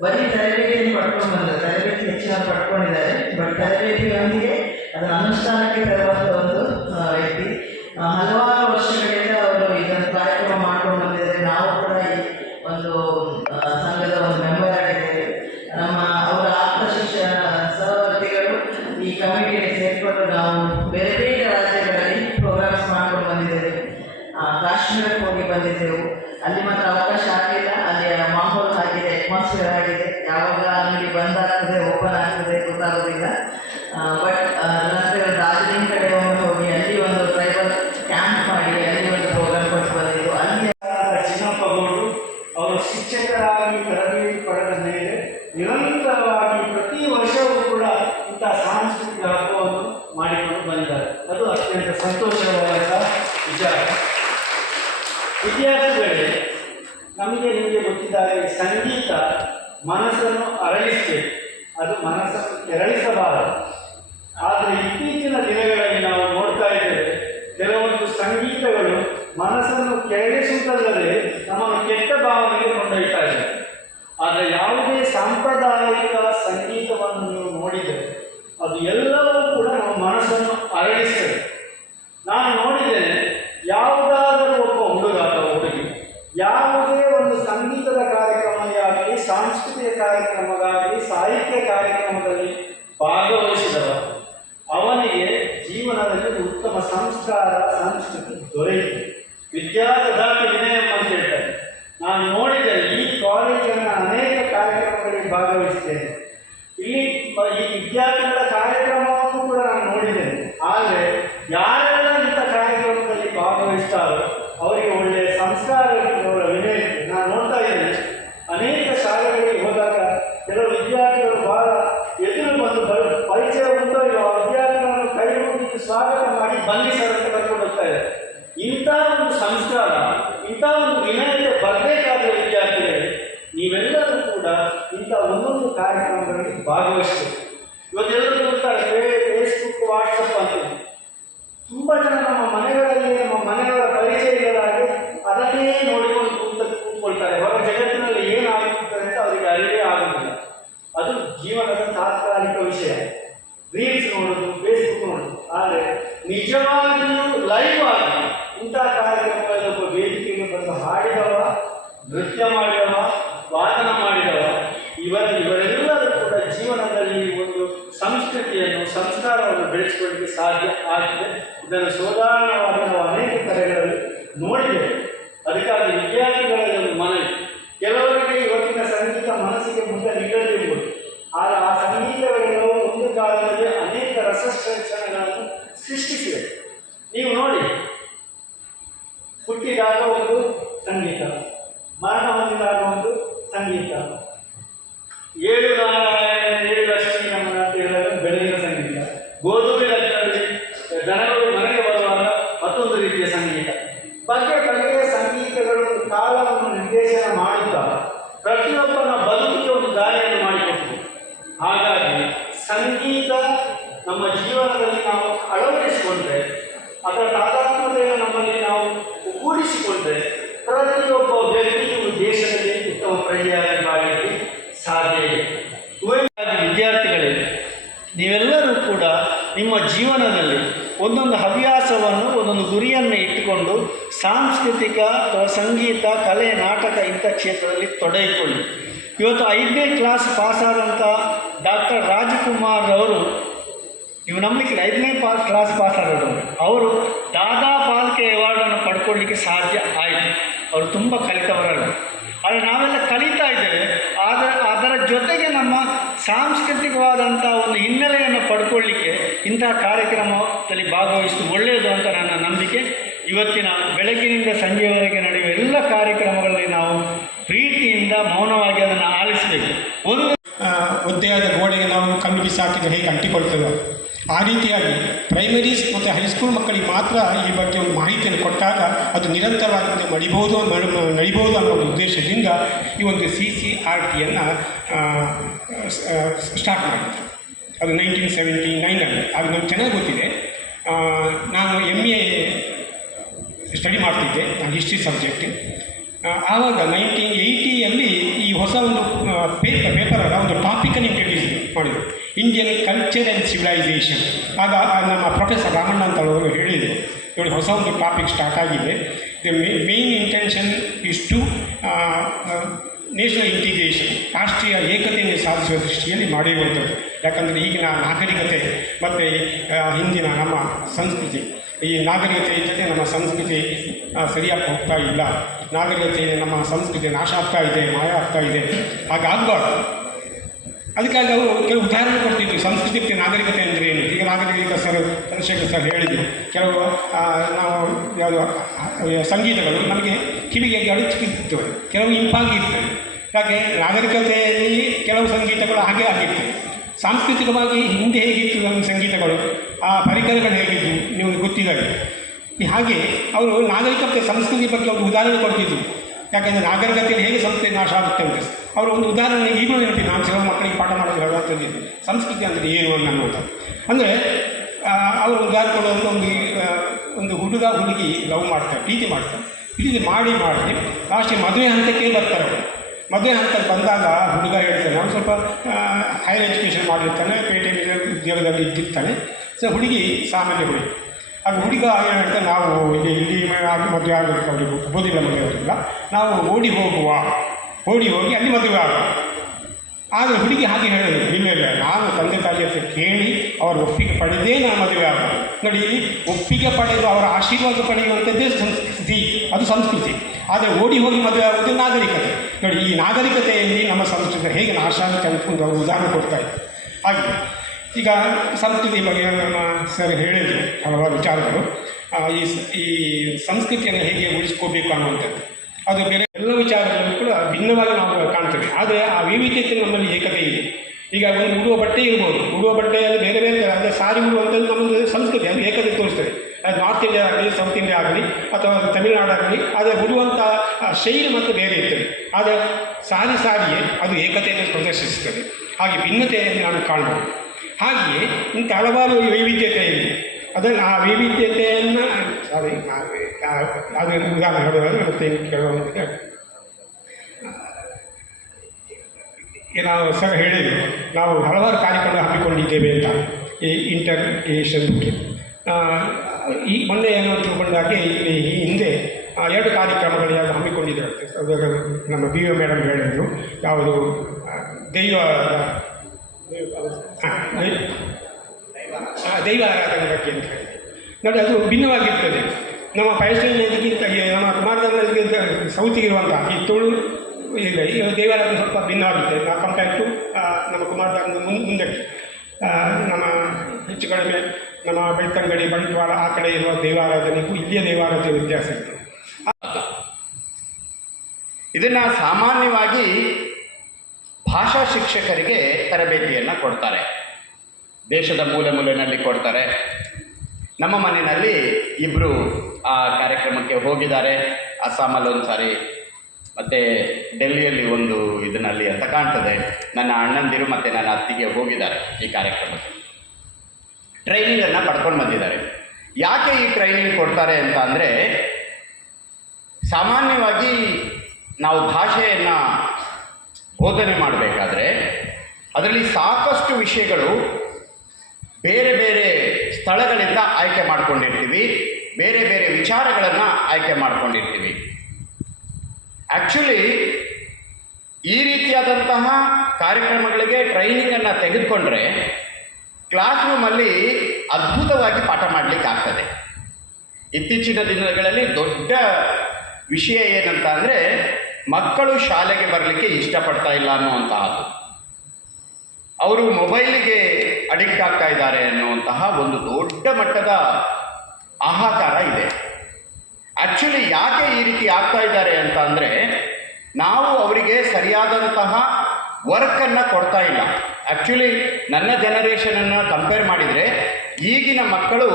ಬರೀ ತರಬೇತಿಯನ್ನು ಪಡ್ಕೊಂಡು ಬಂದರು. ತರಬೇತಿ ಹೆಚ್ಚಿನ ಪಡ್ಕೊಂಡಿದ್ದಾರೆ, ಬಟ್ ತರಬೇತಿಯೊಂದಿಗೆ ಅದರ ಅನುಷ್ಠಾನಕ್ಕೆ ತರುವಂಥ ಒಂದು ವ್ಯಕ್ತಿ. ಹಲವಾರು ವರ್ಷಗಳಿಂದ ಅವರು ಇದನ್ನು ಕಾರ್ಯಕ್ರಮ ಮಾಡ್ಕೊಂಡು ಬಂದಿದ್ದಾರೆ. ನಾವು ಕೂಡ ಈ ಒಂದು ಸಂಘದ ಒಂದು ಮೆಂಬರ್ ಆಗಿದ್ದೇವೆ. ಅವರ ಆಪ್ತ ಶಿಕ್ಷಣ ಸಹವರ್ತಿಗಳು ಈ ಕಮಿಟಿಗೆ ಸೇರಿಕೊಂಡು ನಾವು ಬೇರೆ ಬೇರೆ ರಾಜ್ಯಗಳಲ್ಲಿ ಪ್ರೋಗ್ರಾಮ್ಸ್ ಮಾಡ್ಕೊಂಡು ಬಂದಿದ್ದೇವೆ. ಕಾಶ್ಮೀರಕ್ಕೆ ಹೋಗಿ ಬಂದಿದ್ದೆವು. ಅಲ್ಲಿ ಮಾತ್ರ ಅವಕಾಶ ಆಗಲಿಲ್ಲ. ಅಲ್ಲಿಯ ಮಾಹೋಲ್ ಆಗಿದೆ, ಅಟ್ಮಾಸ್ಫಿಯರ್ ಆಗಿದೆ. ಯಾವಾಗ ಅಂಗಡಿ ಬಂದ್ ಆಗ್ತದೆ, ಓಪನ್ ಆಗ್ತದೆ ಗೊತ್ತಾಗೋದಿಲ್ಲ. ಬಟ್ ನಂತರ ಡಾರ್ಜಿಲಿಂಗ್ ಕಡೆ ಒಮ್ಮೆ ಹೋಗಿ ಅಲ್ಲಿ ಒಂದು ಟ್ರೈಬಲ್ ಕ್ಯಾಂಪ್ ಮನಸ್ಸನ್ನು ಅರಳಿಸಬೇಕು, ಅದು ಮನಸ್ಸನ್ನು ಕೆರಳಿಸಬಾರದು. ಆದರೆ ಇತ್ತೀಚಿನ ದಿನಗಳಲ್ಲಿ ನಾವು ನೋಡ್ತಾ ಇದ್ದೇವೆ, ಕೆಲವೊಂದು ಸಂಗೀತಗಳು ಮನಸ್ಸನ್ನು ಕೆರಳಿಸುವುದಲ್ಲದೆ ನಮ್ಮನ್ನು ಕೆಟ್ಟ ಭಾವನೆಗೆ ಕೊಂಡೊಯ್ತಾ ಇದೆ. ಆದರೆ ಯಾವುದೇ ಸಾಂಪ್ರದಾಯಿಕ ಸಂಗೀತವನ್ನು ನೀವು ನೋಡಿದರೆ ಅದು ಎಲ್ಲವೂ ಕೂಡ ನಮ್ಮ ಮನಸ್ಸನ್ನು ಅರಳಿಸ್ತದೆ. ನಾನು ನೋಡಿದ್ದೇನೆ, ಯಾವುದಾದರೂ ಒಬ್ಬ ಹುಡುಗ ಅಥವಾ ಹುಡುಗಿ ಯಾವುದೇ ಒಂದು ಸಂಗೀತದ ಕಾರ್ಯಕ್ರಮವಾಗಲಿ, ಸಾಂಸ್ಕೃತಿಕ ಕಾರ್ಯಕ್ರಮವಾಗಲಿ, ಸಾಹಿತ್ಯ ಕಾರ್ಯಕ್ರಮದಲ್ಲಿ ಭಾಗವಹಿಸಿದವ ಅವನಿಗೆ ಜೀವನದಲ್ಲಿ ಉತ್ತಮ ಸಂಸ್ಕಾರ ಸಂಸ್ಕೃತಿ ದೊರೆಯಿತು. ವಿದ್ಯಾದಾತಿ ವಿನಯಂ ಅಂತ ಹೇಳ್ತಾರೆ. ನಾನು ನೋಡಿದ್ದೇನೆ, ಈ ಕಾಲೇಜಿನ ಅನೇಕ ಕಾರ್ಯಕ್ರಮಗಳಿಗೆ ಭಾಗವಹಿಸಿದ್ದೇನೆ. ಇಲ್ಲಿ ಈ ವಿದ್ಯಾರ್ಥಿಗಳ ಕಾರ್ಯಕ್ರಮವನ್ನು ಕೂಡ ನಾನು ನೋಡಿದ್ದೇನೆ. ಆದರೆ ಯಾರೆಲ್ಲ ಇಂಥ ಕಾರ್ಯಕ್ರಮದಲ್ಲಿ ಭಾಗವಹಿಸ್ತಾರೋ ಅವರಿಗೆ ಒಳ್ಳೆಯ ಸಂಸ್ಕಾರ ಅವರ ವಿನಯ. ನಾನು ನೋಡ್ತಾ ಇದ್ದೇನೆ, ಅನೇಕ ಶಾಲೆಗಳಿಗೆ ಹೋದಾಗ ಕೆಲವು ವಿದ್ಯಾರ್ಥಿಗಳು ಬಹಳ ಎದುರು ಬಂದು ಪರಿಚಯ ಉಂಟೋ ಇಲ್ಲೋ ಆ ವಿದ್ಯಾರ್ಥಿಗಳನ್ನು ಕೈ ಮುಗಿದು ಸ್ವಾಗತ ಮಾಡಿ ಬನ್ನಿ ಸರ್ ಅಂತ ಕರ್ಕೊಂಡು ಹೋಗ್ತಾ ಇದ್ದಾರೆ. ಇಂಥ ಒಂದು ಸಂಸ್ಕಾರ, ಇಂಥ ಒಂದು ವಿನಯತೆ ಬರಬೇಕಾದ ವಿದ್ಯಾರ್ಥಿಗಳಿಗೆ ನೀವೆಲ್ಲರೂ ಕೂಡ ಇಂಥ ಒಂದೊಂದು ಕಾರ್ಯಕ್ರಮಗಳಲ್ಲಿ ಭಾಗವಹಿಸಬೇಕು. ಇವತ್ತೆಲ್ಲರೂ ನೋಡ್ತಾರೆ ಫೇಸ್ಬುಕ್, ವಾಟ್ಸಪ್ ಅಂತ. ತುಂಬ ಜನ ನಮ್ಮ ಮನೆಗಳಲ್ಲಿ ನಮ್ಮ ಮನೆಯವರ ಪರಿಚಯ ಇಲ್ಲದಾಗೆ ಅದನ್ನೇ ನೋಡಿಕೊಂಡು ಕೂತ್ಕೊಳ್ತಾರೆ. ಹೊರ ಜಗತ್ತಿನಲ್ಲಿ ಏನಾಗುತ್ತದೆ ಅಂತ ಅವರಿಗೆ ಅರಿವೇ ಆಗುವುದಿಲ್ಲ. ಅದು ಜೀವನದ ತಾತ್ಕಾಲಿಕ ವಿಷಯ. ರೀಲ್ಸ್ ನೋಡೋದು, ಫೇಸ್ಬುಕ್ ನೋಡೋದು. ಆದರೆ ನಿಜವಾಗಿಯೂ ಲೈವ್ ಆಗಿ ಇಂಥ ಕಾರ್ಯಕ್ರಮಗಳಲ್ಲಿ ಒಬ್ಬ ವೇದಿಕೆಗೆ ಬಂದು ಹಾಡಿದವ, ನೃತ್ಯ ಮಾಡಿದವ, ವಾದನ ಮಾಡಿದವ, ಇವರೆಲ್ಲರೂ ಕೂಡ ಜೀವನದಲ್ಲಿ ಒಂದು ಸಂಸ್ಕೃತಿಯನ್ನು, ಸಂಸ್ಕಾರವನ್ನು ಬೆಳೆಸಿಕೊಳ್ಳಲಿಕ್ಕೆ ಸಾಧ್ಯ ಆಗಿದೆ. ಇದನ್ನು ಸಾಧಾರಣವಾಗಿ ನಾವು ಅನೇಕ ಕಡೆಗಳಲ್ಲಿ ನೋಡಿದ್ದೇವೆ. ಅದಕ್ಕಾಗಿ ವಿದ್ಯಾರ್ಥಿಗಳಲ್ಲಿ ಒಂದು ಮನವಿ, ಕೆಲವರಿಗೆ ಇವತ್ತಿನ ಸಂಗೀತ ಮನಸ್ಸಿಗೆ ಮುಂದೆ ನಿಲ್ಲದಿರ್ಬೋದು, ಆದರೆ ಆ ಸಂಗೀತಗಳೆಲ್ಲವೂ ಒಂದು ಕಾಲದಲ್ಲಿ ಅನೇಕ ರಸಕ್ಷಣಗಳನ್ನು ಸೃಷ್ಟಿಸಿವೆ. ನೀವು ನೋಡಿ, ಹುಟ್ಟಿದಾಗ ಒಂದು ಸಂಗೀತ, ಮರಣ ಹೊಂದಿದಾಗ ಒಂದು ಸಂಗೀತ, 7 ನಾರಾಯಣ 7 ಲಕ್ಷ್ಮೀ ನಮನ ಅಂತ ಹೇಳೋದು ಬೆಳಗಿನ ಸಂಗೀತ, ಗೋಧೂಳಿ ಲಗ್ನದಲ್ಲಿ ದನಗಳು ಮನೆಗೆ ಬರುವಾಗ ಮತ್ತೊಂದು ರೀತಿಯ ಸಂಗೀತ. ಬಗೆ ಬಗೆಯ ಸಂಗೀತಗಳು ಕಾಲವನ್ನು ನಿರ್ದೇಶನ ಮಾಡುತ್ತಾ ಪ್ರತಿಯೊಬ್ಬನ ಬದುಕಿಗೆ ಒಂದು ದಾರಿಯನ್ನು ಮಾಡಿಕೊಟ್ಟಿದೆ. ಹಾಗಾಗಿ ಸಂಗೀತ ನಮ್ಮ ಜೀವನದಲ್ಲಿ ನಾವು ಅಳವಡಿಸಿಕೊಂಡ್ರೆ, ಅದರ ತಾದಾತ್ಮ್ಯತೆಯನ್ನು ನಮ್ಮಲ್ಲಿ ನಾವು ಒಗ್ಗೂಡಿಸಿಕೊಂಡ್ರೆ ಪ್ರತಿಯೊಬ್ಬ ವ್ಯಕ್ತಿಯು ದೇಶದಲ್ಲಿ ಉತ್ತಮ ಪ್ರಜೆಯಾಗಿ ಮಾಡಲಿಕ್ಕೆ ಸಾಧ್ಯ ಇದೆ. ವಿದ್ಯಾರ್ಥಿಗಳೇ, ನೀವೆಲ್ಲರೂ ಕೂಡ ನಿಮ್ಮ ಜೀವನದಲ್ಲಿ ಒಂದೊಂದು ಹವ್ಯಾಸವನ್ನು, ಒಂದೊಂದು ಗುರಿಯನ್ನು ಇಟ್ಟುಕೊಂಡು ಸಾಂಸ್ಕೃತಿಕ ಅಥವಾ ಸಂಗೀತ, ಕಲೆ, ನಾಟಕ ಇಂಥ ಕ್ಷೇತ್ರದಲ್ಲಿ ತೊಡಗಿಕೊಳ್ಳಿ. ಇವತ್ತು 5ನೇ ಕ್ಲಾಸ್ ಪಾಸಾದಂಥ ಡಾಕ್ಟರ್ ರಾಜಕುಮಾರ್ ಅವರು, ನೀವು ನಂಬಲಿಕ್ಕೆ 5ನೇ ಕ್ಲಾಸ್ ಪಾಸಾದವರು, ಅವರು ದಾದಾ ಪಾಲ್ಕೆ ಅವಾರ್ಡನ್ನು ಪಡ್ಕೊಳ್ಳಿಕ್ಕೆ ಸಾಧ್ಯ ಆಯಿತು. ಅವರು ತುಂಬ ಕಲಿತವರಲ್ಲ. ಆದರೆ ನಾವೆಲ್ಲ ಕಲಿತಾ ಇದ್ದೇವೆ. ಅದರ ಜೊತೆಗೆ ನಮ್ಮ ಸಾಂಸ್ಕೃತಿಕವಾದಂಥ ಒಂದು ಹಿನ್ನೆಲೆಯನ್ನು ಪಡ್ಕೊಳ್ಳಿಕ್ಕೆ ಇಂತಹ ಕಾರ್ಯಕ್ರಮದಲ್ಲಿ ಭಾಗವಹಿಸುವುದು ಒಳ್ಳೆಯದು ಅಂತ ನನ್ನ ನಂಬಿಕೆ. ಇವತ್ತಿನ ಬೆಳಗಿನಿಂದ ಸಂಜೆಯವರೆಗೆ ನಡೆಯುವ ಎಲ್ಲ ಕಾರ್ಯಕ್ರಮಗಳಲ್ಲಿ ನಾವು ಪ್ರೀತಿಯಿಂದ ಮೌನವಾಗಿ ಅದನ್ನು ಆಲಿಸಬೇಕು. ಒಂದು ಒದ್ದೆಯಾದ ಗೋಡೆಗೆ ನಾವು ಕಮ್ಮಿಟಿ ಸಾಕಿದರೆ ಹೇಗೆ ಅಂಟಿಕೊಳ್ತೇವೆ, ಆ ರೀತಿಯಾಗಿ ಪ್ರೈಮರೀಸ್ ಮತ್ತು ಹೈಸ್ಕೂಲ್ ಮಕ್ಕಳಿಗೆ ಮಾತ್ರ ಈ ಬಗ್ಗೆ ಒಂದು ಮಾಹಿತಿಯನ್ನು ಕೊಟ್ಟಾಗ ಅದು ನಿರಂತರವಾಗಿ ನಡಿಬೋದು ಅನ್ನೋ ಒಂದು ಉದ್ದೇಶದಿಂದ ಈ ಒಂದು CCRTಯನ್ನು ಸ್ಟಾರ್ಟ್ ಮಾಡಿದ್ರು. ಅದು 1979ರಲ್ಲಿ. ಅದು ನಮ್ಗೆ ಚೆನ್ನಾಗಿ ಗೊತ್ತಿದೆ. ನಾನು MA ಸ್ಟಡಿ ಮಾಡ್ತಿದ್ದೆ, ನಾನು ಹಿಸ್ಟ್ರಿ ಸಬ್ಜೆಕ್ಟ್. ಆವಾಗ 1980ಯಲ್ಲಿ ಈ ಹೊಸ ಒಂದು ಪೇಪರರ ಒಂದು ಟಾಪಿಕನ್ನು ಇಂಟ್ರಡ್ಯೂಸ್ ಮಾಡಿದರು, ಇಂಡಿಯನ್ ಕಲ್ಚರ್ ಆ್ಯಂಡ್ ಸಿವಿಲೈಸೇಷನ್. ಆಗ ನಮ್ಮ ಪ್ರೊಫೆಸರ್ ರಾಮಣ್ಣ ಅಂತವರು ಹೇಳಿದರು, ನೋಡಿ ಹೊಸ ಒಂದು ಟಾಪಿಕ್ ಸ್ಟಾರ್ಟ್ ಆಗಿದೆ. The main intention is to national integration, ರಾಷ್ಟ್ರೀಯ ಏಕತೆಯನ್ನು ಸಾಧಿಸುವ ದೃಷ್ಟಿಯಲ್ಲಿ ಮಾಡಿರುವಂಥದ್ದು. ಯಾಕಂದರೆ ಈಗಿನ ನಾಗರಿಕತೆ ಮತ್ತು ಹಿಂದಿನ ನಮ್ಮ ಸಂಸ್ಕೃತಿ, ಈ ನಾಗರಿಕತೆ ಜೊತೆ ನಮ್ಮ ಸಂಸ್ಕೃತಿ ಸರಿಯಾಗಿ ಹೋಗ್ತಾ ಇಲ್ಲ. ನಾಗರಿಕತೆ ನಮ್ಮ ಸಂಸ್ಕೃತಿ ನಾಶ ಆಗ್ತಾ ಇದೆ, ಮಾಯ ಆಗ್ತಾ ಇದೆ. ಹಾಗಾಗಬಾರ್ದು. ಅದಕ್ಕಾಗಿ ಅವರು ಕೆಲವು ಉದಾಹರಣೆ ಕೊಡ್ತಿದ್ರು, ಸಂಸ್ಕೃತಿ ಮತ್ತು ನಾಗರಿಕತೆ ಅಂದರೆ ಏನು. ಈಗ ನಾಗರಿಕ ಸರ್ ಚಂದ್ರಶೇಖರ್ ಸರ್ ಹೇಳಿದರು, ಕೆಲವು ನಾವು ಯಾವುದು ಸಂಗೀತಗಳು ನಮಗೆ ಕಿವಿಗೆ ಅಡುತ್ತಿರ್ತವೆ, ಕೆಲವು ಇಂಪಾಗಿರ್ತವೆ. ಯಾಕೆ ನಾಗರಿಕತೆಯಲ್ಲಿ ಕೆಲವು ಸಂಗೀತಗಳು ಹಾಗೆ ಆಗಿರ್ತವೆ. ಸಾಂಸ್ಕೃತಿಕವಾಗಿ ಹಿಂದೆ ಹೇಗಿತ್ತು ನಮ್ಮ ಸಂಗೀತಗಳು, ಆ ಪರಿಕರಗಳು ಹೇಗಿದ್ದು ನಿಮಗೆ ಗೊತ್ತಿದ್ದಾವೆ. ಹಾಗೆ ಅವರು ನಾಗರಿಕತೆ ಸಂಸ್ಕೃತಿ ಬಗ್ಗೆ ಒಂದು ಉದಾಹರಣೆ ಕೊಡ್ತಿದ್ರು. ಯಾಕೆಂದರೆ ನಾಗರಿಕತೆಯಲ್ಲಿ ಹೇಗೆ ಸಂಸ್ಕೃತಿ ನಾಶ ಆಗುತ್ತೆ ಅಂತ. ಅವರ ಒಂದು ಉದಾಹರಣೆ ಈಗಲೂ ನೆನಪಿದೆ. ನಾನು ಕೆಲವು ಮಕ್ಕಳಿಗೆ ಪಾಠ ಮಾಡೋದು ಹೇಳುವಂಥದ್ದು ಸಂಸ್ಕೃತಿ ಅಂದರೆ ಏನು ಅನ್ನೋದು. ಅಂದರೆ ಅವರು ಉದಾಹರಣೆ ಕೊಡುವಂಥ ಒಂದು ಹುಡುಗ ಹುಡುಗಿ ಲವ್ ಮಾಡ್ತಾರೆ, ಪ್ರೀತಿ ಮಾಡ್ತಾರೆ. ಪ್ರೀತಿ ಮಾಡಿ ಲಾಸ್ಟಿಗೆ ಮದುವೆ ಹಂತಕ್ಕೆ ಬರ್ತಾರೆ ಅವರು. ಮದುವೆ ಹಂತಕ್ಕೆ ಬಂದಾಗ ಹುಡುಗ ಹೇಳ್ತಾನೆ, ಅವನು ಸ್ವಲ್ಪ ಹೈಯರ್ ಎಜುಕೇಷನ್ ಮಾಡಿರ್ತಾನೆ, ಪೇಟೆ ಉದ್ಯೋಗದಲ್ಲಿ ಇದ್ದಿರ್ತಾನೆ. ಸೊ ಹುಡುಗಿ ಸಾಮಾನ್ಯ ಹುಡುಗಿ. ಆಗ ಹುಡುಗ ಏನು ಹೇಳ್ತಾರೆ, ನಾವು ಇಲ್ಲಿ ಮದುವೆ ಆಗಬೇಕು, ಅವರಿಗೆ ಓದಿಲ್ಲ ಮದುವೆ ಅವರಿಲ್ಲ, ನಾವು ಓಡಿ ಹೋಗಿ ಅಲ್ಲಿ ಮದುವೆ ಆಗ. ಆದರೆ ಹುಡುಗಿ ಹಾಗೆ ಹೇಳೋದು, ಇಲ್ಲ ನಾನು ತಂದೆ ತಾಯಿ ಹತ್ರ ಕೇಳಿ ಅವರ ಒಪ್ಪಿಗೆ ಪಡೆದೇ ನಾನು ಮದುವೆ ಆಗೋದು. ನೋಡಿ, ಇಲ್ಲಿ ಒಪ್ಪಿಗೆ ಪಡೆದು ಅವರ ಆಶೀರ್ವಾದ ಪಡೆಯುವಂಥದ್ದೇ ಸಂಸ್ಕೃತಿ, ಅದು ಸಂಸ್ಕೃತಿ. ಆದರೆ ಓಡಿ ಹೋಗಿ ಮದುವೆ ಆಗೋದು ನಾಗರಿಕತೆ. ನೋಡಿ, ಈ ನಾಗರಿಕತೆಯಲ್ಲಿ ನಮ್ಮ ಸಂಸ್ಕೃತಿ ಹೇಗೆ ನಾಶ ಆಗುತ್ತೆ ಅಂದ್ಕೊಂಡು ಅವರು ಉದಾಹರಣೆ ಕೊಡ್ತಾ ಇದ್ದಾರೆ. ಹಾಗೆ ಈಗ ಸಂಸ್ಕೃತಿ ಬಗ್ಗೆ ನಮ್ಮ ಸರ್ ಹೇಳಿದರು ಹಲವಾರು ವಿಚಾರಗಳು. ಈ ಸಂಸ್ಕೃತಿಯನ್ನು ಹೇಗೆ ಉಳಿಸ್ಕೋಬೇಕು ಅನ್ನುವಂಥದ್ದು ಅದು ಬೇರೆ ಎಲ್ಲ ವಿಚಾರಗಳಲ್ಲೂ ಕೂಡ ಭಿನ್ನವಾಗಿ ನಾವು ಕಾಣ್ತೇವೆ. ಆದರೆ ಆ ವೈವಿಧ್ಯತೆ ನಮ್ಮಲ್ಲಿ ಏಕತೆ ಇದೆ. ಈಗ ಒಂದು ಉಡುವ ಬಟ್ಟೆ ಇರ್ಬೋದು, ಉಡುವ ಬಟ್ಟೆಯಲ್ಲಿ ಬೇರೆ ಬೇರೆ ಥರ, ಅಂದರೆ ಸಾರಿ ಉಡುವಂಥದ್ದು ನಮ್ಮದು ಸಂಸ್ಕೃತಿ, ಅದು ಏಕತೆ ತೋರಿಸ್ತದೆ. ಅದು ನಾರ್ತ್ ಇಂಡಿಯಾ ಆಗಲಿ, ಸೌತ್ ಇಂಡಿಯಾ ಆಗಲಿ, ಅಥವಾ ತಮಿಳುನಾಡಾಗಲಿ, ಆದರೆ ಉಡುವಂಥ ಶೈಲಿ ಮತ್ತು ಬೇರೆ ಇರ್ತದೆ. ಆದರೆ ಸಾರಿಯೇ ಅದು ಏಕತೆಯನ್ನು ಪ್ರದರ್ಶಿಸುತ್ತದೆ. ಹಾಗೆ ಭಿನ್ನತೆಯನ್ನು ನಾನು ಕಾಣ್ಬೋದು. ಹಾಗೆಯೇ ಇಂಥ ಹಲವಾರು ವೈವಿಧ್ಯತೆ ಇದೆ. ಅದನ್ನು ಆ ವೈವಿಧ್ಯತೆಯನ್ನು ಅದನ್ನು ಉದಾಹರಣೆ ಹೇಳುವಾಗ ಮತ್ತೆ ಕೇಳುವಂಥದ್ದು ನಾವು ಸರ್ ಹೇಳಿದರು, ನಾವು ಹಲವಾರು ಕಾರ್ಯಕ್ರಮ ಹಮ್ಮಿಕೊಂಡಿದ್ದೇವೆ ಅಂತ ಈ ಇಂಟರ್ಗೇಷನ್ ಬಗ್ಗೆ. ಈ ಮೊನ್ನೆ ಏನು ತಿಳ್ಕೊಂಡಾಗೆ ಈ ಹಿಂದೆ 2 ಕಾರ್ಯಕ್ರಮಗಳು ಯಾವುದು ಹಮ್ಮಿಕೊಂಡಿದ್ದಾರೆ. ನಮ್ಮ ಬಿ ಒ ಮೇಡಮ್ ಹೇಳಿದರು, ಯಾವುದು ದೈವ ಆರಾಧನೆ ಬಗ್ಗೆ ಅಂತ ಹೇಳಿ. ನೋಡಿ, ಅದು ಭಿನ್ನವಾಗಿರ್ತದೆ. ನಮ್ಮ ಪೈಸಲಿಗಿಂತ ನಮ್ಮ ಕುಮಾರಧಾಮಗಿಂತ ಸೌತಿಗಿರುವಂಥ ಈ ತುಳು ಈಗ ದೇವಾಲಯ ಸ್ವಲ್ಪ ಭಿನ್ನವಾಗಿರ್ತದೆ ಕಂಪೇರ್ ಟು ನಮ್ಮ ಕುಮಾರಧಾಮದ ಮುಂದಕ್ಕೆ. ನಮ್ಮ ಹೆಚ್ಚು ಕಡಿಮೆ ನಮ್ಮ ಬೆಳ್ತಂಗಡಿ, ಬಂಟ್ವಾಳ ಆ ಕಡೆ ಇರುವ ದೇವಾರಾಧನೆಗೂ ಇಲ್ಲಿಯ ದೇವಾರಾಧನೆ ವ್ಯತ್ಯಾಸ ಇದೆ. ಇದನ್ನು ಸಾಮಾನ್ಯವಾಗಿ ಭಾಷಾ ಶಿಕ್ಷಕರಿಗೆ ತರಬೇತಿಯನ್ನು ಕೊಡ್ತಾರೆ, ದೇಶದ ಮೂಲೆಯಲ್ಲಿ ಕೊಡ್ತಾರೆ. ನಮ್ಮ ಮನೆಯಲ್ಲಿ ಇಬ್ಬರು ಆ ಕಾರ್ಯಕ್ರಮಕ್ಕೆ ಹೋಗಿದ್ದಾರೆ. ಅಸ್ಸಾಮಲ್ಲಿ ಒಂದು ಸಾರಿ ಮತ್ತು ಡೆಲ್ಲಿಯಲ್ಲಿ ಒಂದು ಇದರಲ್ಲಿ ಅಂತ ಕಾಣ್ತದೆ. ನನ್ನ ಅಣ್ಣಂದಿರು ಮತ್ತು ನನ್ನ ಅತ್ತಿಗೆ ಹೋಗಿದ್ದಾರೆ ಈ ಕಾರ್ಯಕ್ರಮಕ್ಕೆ. ಟ್ರೈನಿಂಗನ್ನು ಪಡ್ಕೊಂಡು ಬಂದಿದ್ದಾರೆ. ಯಾಕೆ ಈ ಟ್ರೈನಿಂಗ್ ಕೊಡ್ತಾರೆ ಅಂತ ಅಂದರೆ, ಸಾಮಾನ್ಯವಾಗಿ ನಾವು ಭಾಷೆಯನ್ನು ಬೋಧನೆ ಮಾಡಬೇಕಾದ್ರೆ ಅದರಲ್ಲಿ ಸಾಕಷ್ಟು ವಿಷಯಗಳು ಬೇರೆ ಬೇರೆ ಸ್ಥಳಗಳಿಂದ ಆಯ್ಕೆ ಮಾಡ್ಕೊಂಡಿರ್ತೀವಿ, ಬೇರೆ ಬೇರೆ ವಿಚಾರಗಳನ್ನು ಆಯ್ಕೆ ಮಾಡ್ಕೊಂಡಿರ್ತೀವಿ. ಆ್ಯಕ್ಚುಲಿ ಈ ರೀತಿಯಾದಂತಹ ಕಾರ್ಯಕ್ರಮಗಳಿಗೆ ಟ್ರೈನಿಂಗನ್ನು ತೆಗೆದುಕೊಂಡ್ರೆ ಕ್ಲಾಸ್ ರೂಮಲ್ಲಿ ಅದ್ಭುತವಾಗಿ ಪಾಠ ಮಾಡಲಿಕ್ಕೆ ಆಗ್ತದೆ. ಇತ್ತೀಚಿನ ದಿನಗಳಲ್ಲಿ ದೊಡ್ಡ ವಿಷಯ ಏನಂತ ಅಂದರೆ, ಮಕ್ಕಳು ಶಾಲೆಗೆ ಬರಲಿಕ್ಕೆ ಇಷ್ಟಪಡ್ತಾ ಇಲ್ಲ ಅನ್ನುವಂತಹದ್ದು. ಅವರು ಮೊಬೈಲಿಗೆ ಅಡಿಕ್ಟ್ ಆಗ್ತಾ ಇದ್ದಾರೆ ಅನ್ನುವಂತಹ ಒಂದು ದೊಡ್ಡ ಮಟ್ಟದ ಹಾಹಾಕಾರ ಇದೆ. ಆ್ಯಕ್ಚುಲಿ ಯಾಕೆ ಈ ರೀತಿ ಆಗ್ತಾ ಇದ್ದಾರೆ ಅಂತ ಅಂದರೆ, ನಾವು ಅವರಿಗೆ ಸರಿಯಾದಂತಹ ವರ್ಕನ್ನು ಕೊಡ್ತಾ ಇಲ್ಲ. ಆ್ಯಕ್ಚುಲಿ ನನ್ನ ಜನರೇಷನನ್ನು ಕಂಪೇರ್ ಮಾಡಿದರೆ ಈಗಿನ ಮಕ್ಕಳು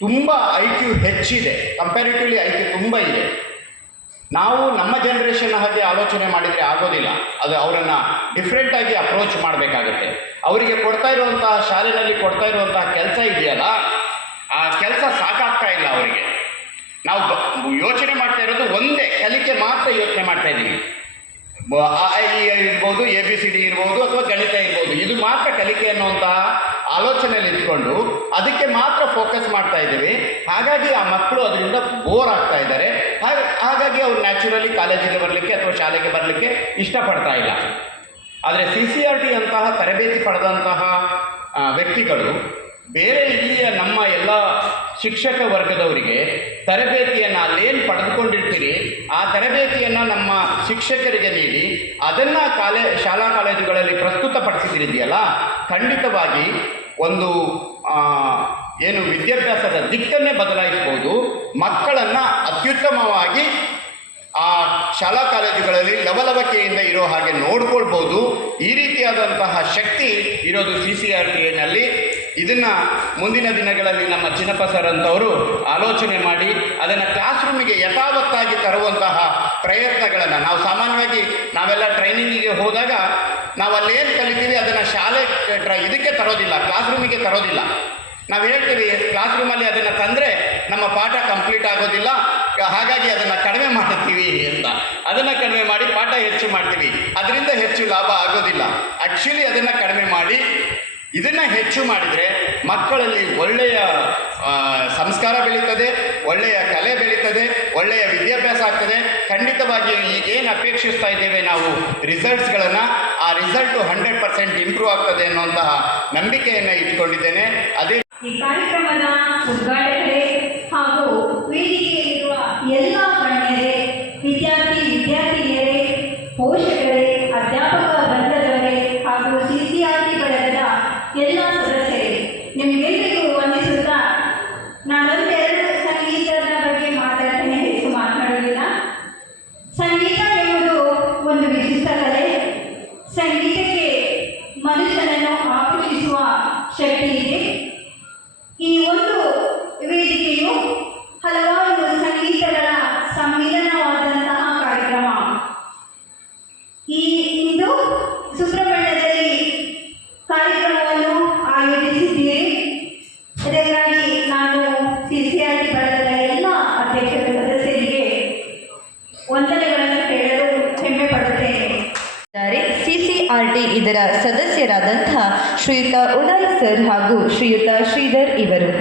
ತುಂಬ IQ ಹೆಚ್ಚಿದೆ, ಕಂಪ್ಯಾರಿಟಿವ್ಲಿ IQ ತುಂಬ ಇದೆ. ನಾವು ನಮ್ಮ ಜನ್ರೇಷನ್ ಹಾಗೆ ಆಲೋಚನೆ ಮಾಡಿದರೆ ಆಗೋದಿಲ್ಲ. ಅದು ಅವರನ್ನು ಡಿಫ್ರೆಂಟಾಗಿ ಅಪ್ರೋಚ್ ಮಾಡಬೇಕಾಗುತ್ತೆ. ಅವರಿಗೆ ಕೊಡ್ತಾ ಇರುವಂತಹ ಶಾಲೆಯಲ್ಲಿ ಕೊಡ್ತಾ ಇರುವಂತಹ ಕೆಲಸ ಇದೆಯಲ್ಲ, ಆ ಕೆಲಸ ಸಾಕಾಗ್ತಾ ಇಲ್ಲ ಅವರಿಗೆ. ನಾವು ಯೋಚನೆ ಮಾಡ್ತಾ ಇರೋದು ಒಂದೇ ಕಲಿಕೆ ಮಾತ್ರ ಯೋಚನೆ ಮಾಡ್ತಾ ಇದ್ದೀವಿ. ಇರ್ಬೋದು, ABCD ಇರ್ಬೋದು, ಅಥವಾ ಗಣಿತ ಇರ್ಬೋದು, ಇದು ಮಾತ್ರ ಕಲಿಕೆ ಅನ್ನುವಂತಹ ಆಲೋಚನೆಯಲ್ಲಿ ಇಟ್ಕೊಂಡು ಅದಕ್ಕೆ ಮಾತ್ರ ಫೋಕಸ್ ಮಾಡ್ತಾ ಇದ್ದೀವಿ. ಹಾಗಾಗಿ ಆ ಮಕ್ಕಳು ಅದರಿಂದ ಬೋರ್ ಆಗ್ತಾ ಇದ್ದಾರೆ. ಹಾಗಾಗಿ ಅವರು ನ್ಯಾಚುರಲಿ ಕಾಲೇಜಿಗೆ ಬರಲಿಕ್ಕೆ ಅಥವಾ ಶಾಲೆಗೆ ಬರಲಿಕ್ಕೆ ಇಷ್ಟಪಡ್ತಾ ಇಲ್ಲ. ಆದರೆ CCRT ಅಂತಹ ತರಬೇತಿ ಪಡೆದಂತಹ ವ್ಯಕ್ತಿಗಳು ಬೇರೆ ಇಲ್ಲಿಯ ನಮ್ಮ ಎಲ್ಲ ಶಿಕ್ಷಕ ವರ್ಗದವರಿಗೆ ತರಬೇತಿಯನ್ನು ಅಲ್ಲೇನು ಪಡೆದುಕೊಂಡಿರ್ತೀರಿ ಆ ತರಬೇತಿಯನ್ನು ನಮ್ಮ ಶಿಕ್ಷಕರಿಗೆ ನೀಡಿ ಅದನ್ನು ಶಾಲಾ ಕಾಲೇಜುಗಳಲ್ಲಿ ಪ್ರಸ್ತುತಪಡಿಸಿದಿದೆಯಲ್ಲ, ಖಂಡಿತವಾಗಿ ಒಂದು ಏನು ವಿದ್ಯಾಭ್ಯಾಸದ ದಿಕ್ಕನ್ನೇ ಬದಲಾಯಿಸ್ಬೋದು. ಮಕ್ಕಳನ್ನು ಅತ್ಯುತ್ತಮವಾಗಿ ಆ ಶಾಲಾ ಕಾಲೇಜುಗಳಲ್ಲಿ ಲವಲವಿಕೆಯಿಂದ ಇರೋ ಹಾಗೆ ನೋಡ್ಕೊಳ್ಬೋದು. ಈ ರೀತಿಯಾದಂತಹ ಶಕ್ತಿ ಇರೋದು CCRTನಲ್ಲಿ ಇದನ್ನು ಮುಂದಿನ ದಿನಗಳಲ್ಲಿ ನಮ್ಮ ಚಿನ್ನಪ್ಪ ಸರ್ ಅಂತವರು ಆಲೋಚನೆ ಮಾಡಿ ಅದನ್ನು ಕ್ಲಾಸ್ ರೂಮಿಗೆ ಯಥಾವತ್ತಾಗಿ ತರುವಂತಹ ಪ್ರಯತ್ನಗಳನ್ನು ನಾವು ಸಾಮಾನ್ಯವಾಗಿ ನಾವೆಲ್ಲ ಟ್ರೈನಿಂಗಿಗೆ ಹೋದಾಗ ನಾವು ಅಲ್ಲೇನು ಕಲಿತೀವಿ ಅದನ್ನು ಶಾಲೆ ಇದಕ್ಕೆ ತರೋದಿಲ್ಲ, ಕ್ಲಾಸ್ ರೂಮಿಗೆ ತರೋದಿಲ್ಲ. ನಾವು ಹೇಳ್ತೀವಿ ಕ್ಲಾಸ್ ರೂಮಲ್ಲಿ ಅದನ್ನು ತಂದರೆ ನಮ್ಮ ಪಾಠ ಕಂಪ್ಲೀಟ್ ಆಗೋದಿಲ್ಲ, ಹಾಗಾಗಿ ಅದನ್ನು ಕಡಿಮೆ ಮಾಡುತ್ತೀವಿ ಅಂತ. ಅದನ್ನು ಕಡಿಮೆ ಮಾಡಿ ಪಾಠ ಹೆಚ್ಚು ಮಾಡ್ತೀವಿ, ಅದರಿಂದ ಹೆಚ್ಚು ಲಾಭ ಆಗೋದಿಲ್ಲ. ಆ್ಯಕ್ಚುಲಿ ಅದನ್ನು ಕಡಿಮೆ ಮಾಡಿ ಇದನ್ನು ಹೆಚ್ಚು ಮಾಡಿದರೆ ಮಕ್ಕಳಲ್ಲಿ ಒಳ್ಳೆಯ ಸಂಸ್ಕಾರ ಬೆಳೀತದೆ, ಒಳ್ಳೆಯ ಕಲೆ ಬೆಳೀತದೆ, ಒಳ್ಳೆಯ ವಿದ್ಯಾಭ್ಯಾಸ ಆಗ್ತದೆ. ಖಂಡಿತವಾಗಿಯೂ ಈಗೇನು ಅಪೇಕ್ಷಿಸ್ತಾ ಇದ್ದೇವೆ ನಾವು ರಿಸಲ್ಟ್ಸ್ಗಳನ್ನು, ಆ ರಿಸಲ್ಟು 100% ಇಂಪ್ರೂವ್ ಆಗ್ತದೆ ಅನ್ನುವಂತಹ ನಂಬಿಕೆಯನ್ನು ಇಟ್ಕೊಂಡಿದ್ದೇನೆ. ಅದೇ ಈ ಕಾರ್ಯಕ್ರಮದ ಉದ್ಘಾಟಕರೇ ಹಾಗೂ ವೇದಿಕೆಯಲ್ಲಿರುವ ಎಲ್ಲ ಗಣ್ಯರೇ, ವಿದ್ಯಾರ್ಥಿನಿಯರೇ, ಪೋಷಕರೇ, ಅಧ್ಯಾಪಕ ವೃಂದದವರೇ ಹಾಗೂ CCRT ಬಳಗದ ಎಲ್ಲ ಸದಸ್ಯರೇ, ನಿಮಗೆಲ್ಲರಿಗೂ ವಂದಿಸುತ್ತಾ ನಾನೊಂದೆರಡು ಸಂಗೀತದ ಬಗ್ಗೆ ಮಾತಾಡ್ತೇನೆ, ಹೆಚ್ಚು ಮಾತನಾಡುವುದಿಲ್ಲ. ಸಂಗೀತ ಎಂಬುದು ಒಂದು ವಿಶಿಷ್ಟ ಕಲೆ. ಸಂಗೀತಕ್ಕೆ ಮನುಷ್ಯನನ್ನು ಆಕರ್ಷಿಸುವ ಶಕ್ತಿ ಇದೆ. ಈ ಒಂದು ವೇದಿಕೆಯು ಹಲವಾರು ಸಂಗೀತಗಳ ಸಮ್ಮಿಲನವಾದಂತಹ ಕಾರ್ಯಕ್ರಮ. ಇಂದು ಸುಬ್ರಹ್ಮಣ್ಯದಲ್ಲಿ ಕಾರ್ಯಕ್ರಮವನ್ನು ಆಯೋಜಿಸಿದ್ದೀರಿ. ಇದಕ್ಕಾಗಿ ನಾನು CCRT ಬಳಗದ ಎಲ್ಲ ಅಧ್ಯಕ್ಷ ಸದಸ್ಯರಿಗೆ ವಂದನೆಗಳನ್ನು ಹೇಳಲು ಹೆಮ್ಮೆ ಪಡುತ್ತೇನೆ. CCRT ಇದರ ಸದಸ್ಯರಾದಂತಹ ಶ್ರೀಯುತ ಉದಯ್ ಸರ್ ಹಾಗೂ ಶ್ರೀಯುತ ಶ್ರೀಧರ್ ಇವರು.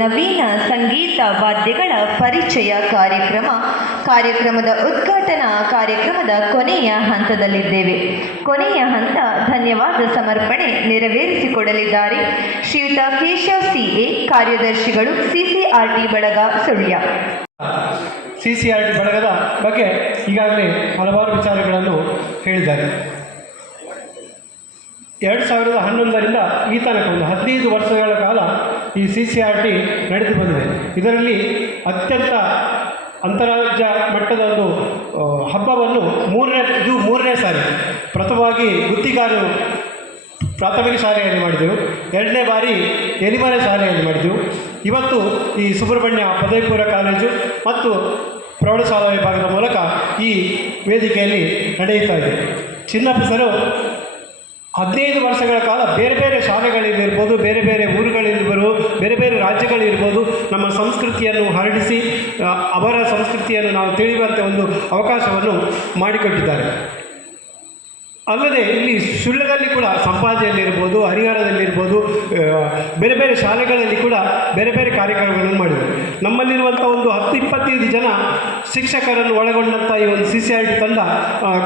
ನವೀನ ಸಂಗೀತ ವಾದ್ಯಗಳ ಪರಿಚಯ ಕಾರ್ಯಕ್ರಮದ ಉದ್ಘಾಟನಾ ಕಾರ್ಯಕ್ರಮದ ಕೊನೆಯ ಹಂತದಲ್ಲಿದ್ದೇವೆ. ಕೊನೆಯ ಹಂತ ಧನ್ಯವಾದ ಸಮರ್ಪಣೆ ನೆರವೇರಿಸಿಕೊಡಲಿದ್ದಾರೆ ಶ್ರೀಯುತ ಕೇಶವ್ CA, ಕಾರ್ಯದರ್ಶಿಗಳು CCRT ಬಳಗ ಸುಳ್ಯ. CCRT ಬಳಗದ ಬಗ್ಗೆ ಈಗಾಗಲೇ ಹಲವಾರು ವಿಚಾರಗಳನ್ನು ಹೇಳಿದ್ದಾರೆ. 2011ರಿಂದ ಈ ತನಕ ಒಂದು 15 ವರ್ಷಗಳ ಕಾಲ ಈ CCRT ನಡೆದು ಬಂದಿದೆ. ಇದರಲ್ಲಿ ಅತ್ಯಂತ ಅಂತಾರಾಜ್ಯ ಮಟ್ಟದ ಒಂದು ಹಬ್ಬವನ್ನು ಮೂರನೇ ಸಾರಿ ಪ್ರಥಮವಾಗಿ ಗುತ್ತಿಗಾರರು ಪ್ರಾಥಮಿಕ ಶಾಲೆಯಲ್ಲಿ ಮಾಡಿದೆವು, 2ನೇ ಬಾರಿ ಎಲಿಮನೆ ಶಾಲೆಯಲ್ಲಿ ಮಾಡಿದೆವು. ಇವತ್ತು ಈ ಸುಬ್ರಹ್ಮಣ್ಯ ಪದವಿ ಪೂರ್ವ ಕಾಲೇಜು ಮತ್ತು ಪ್ರೌಢಶಾಲಾ ವಿಭಾಗದ ಮೂಲಕ ಈ ವೇದಿಕೆಯಲ್ಲಿ ನಡೆಯುತ್ತಾ ಇದೆ. ಚಿನ್ನಪ್ಪ ಸರು 15 ವರ್ಷಗಳ ಕಾಲ ಬೇರೆ ಬೇರೆ ಶಾಲೆಗಳಲ್ಲಿರ್ಬೋದು, ಬೇರೆ ಬೇರೆ ಊರುಗಳಿರ್ಬೋದು, ಬೇರೆ ಬೇರೆ ರಾಜ್ಯಗಳಿರ್ಬೋದು, ನಮ್ಮ ಸಂಸ್ಕೃತಿಯನ್ನು ಹರಡಿಸಿ ಅವರ ಸಂಸ್ಕೃತಿಯನ್ನು ನಾವು ತಿಳಿಯುವಂಥ ಒಂದು ಅವಕಾಶವನ್ನು ಮಾಡಿಕೊಟ್ಟಿದ್ದಾರೆ. ಅಲ್ಲದೆ ಇಲ್ಲಿ ಸುಳ್ಯದಲ್ಲಿ ಕೂಡ ಸಂಪಾಜೆಯಲ್ಲಿರ್ಬೋದು, ಹರಿಹರದಲ್ಲಿರ್ಬೋದು, ಬೇರೆ ಬೇರೆ ಶಾಲೆಗಳಲ್ಲಿ ಕೂಡ ಬೇರೆ ಬೇರೆ ಕಾರ್ಯಕ್ರಮಗಳನ್ನು ಮಾಡಿದರು. ನಮ್ಮಲ್ಲಿರುವಂಥ ಒಂದು 10-25 ಜನ ಶಿಕ್ಷಕರನ್ನು ಒಳಗೊಂಡಂಥ ಈ ಒಂದು CCRT ತಂಡ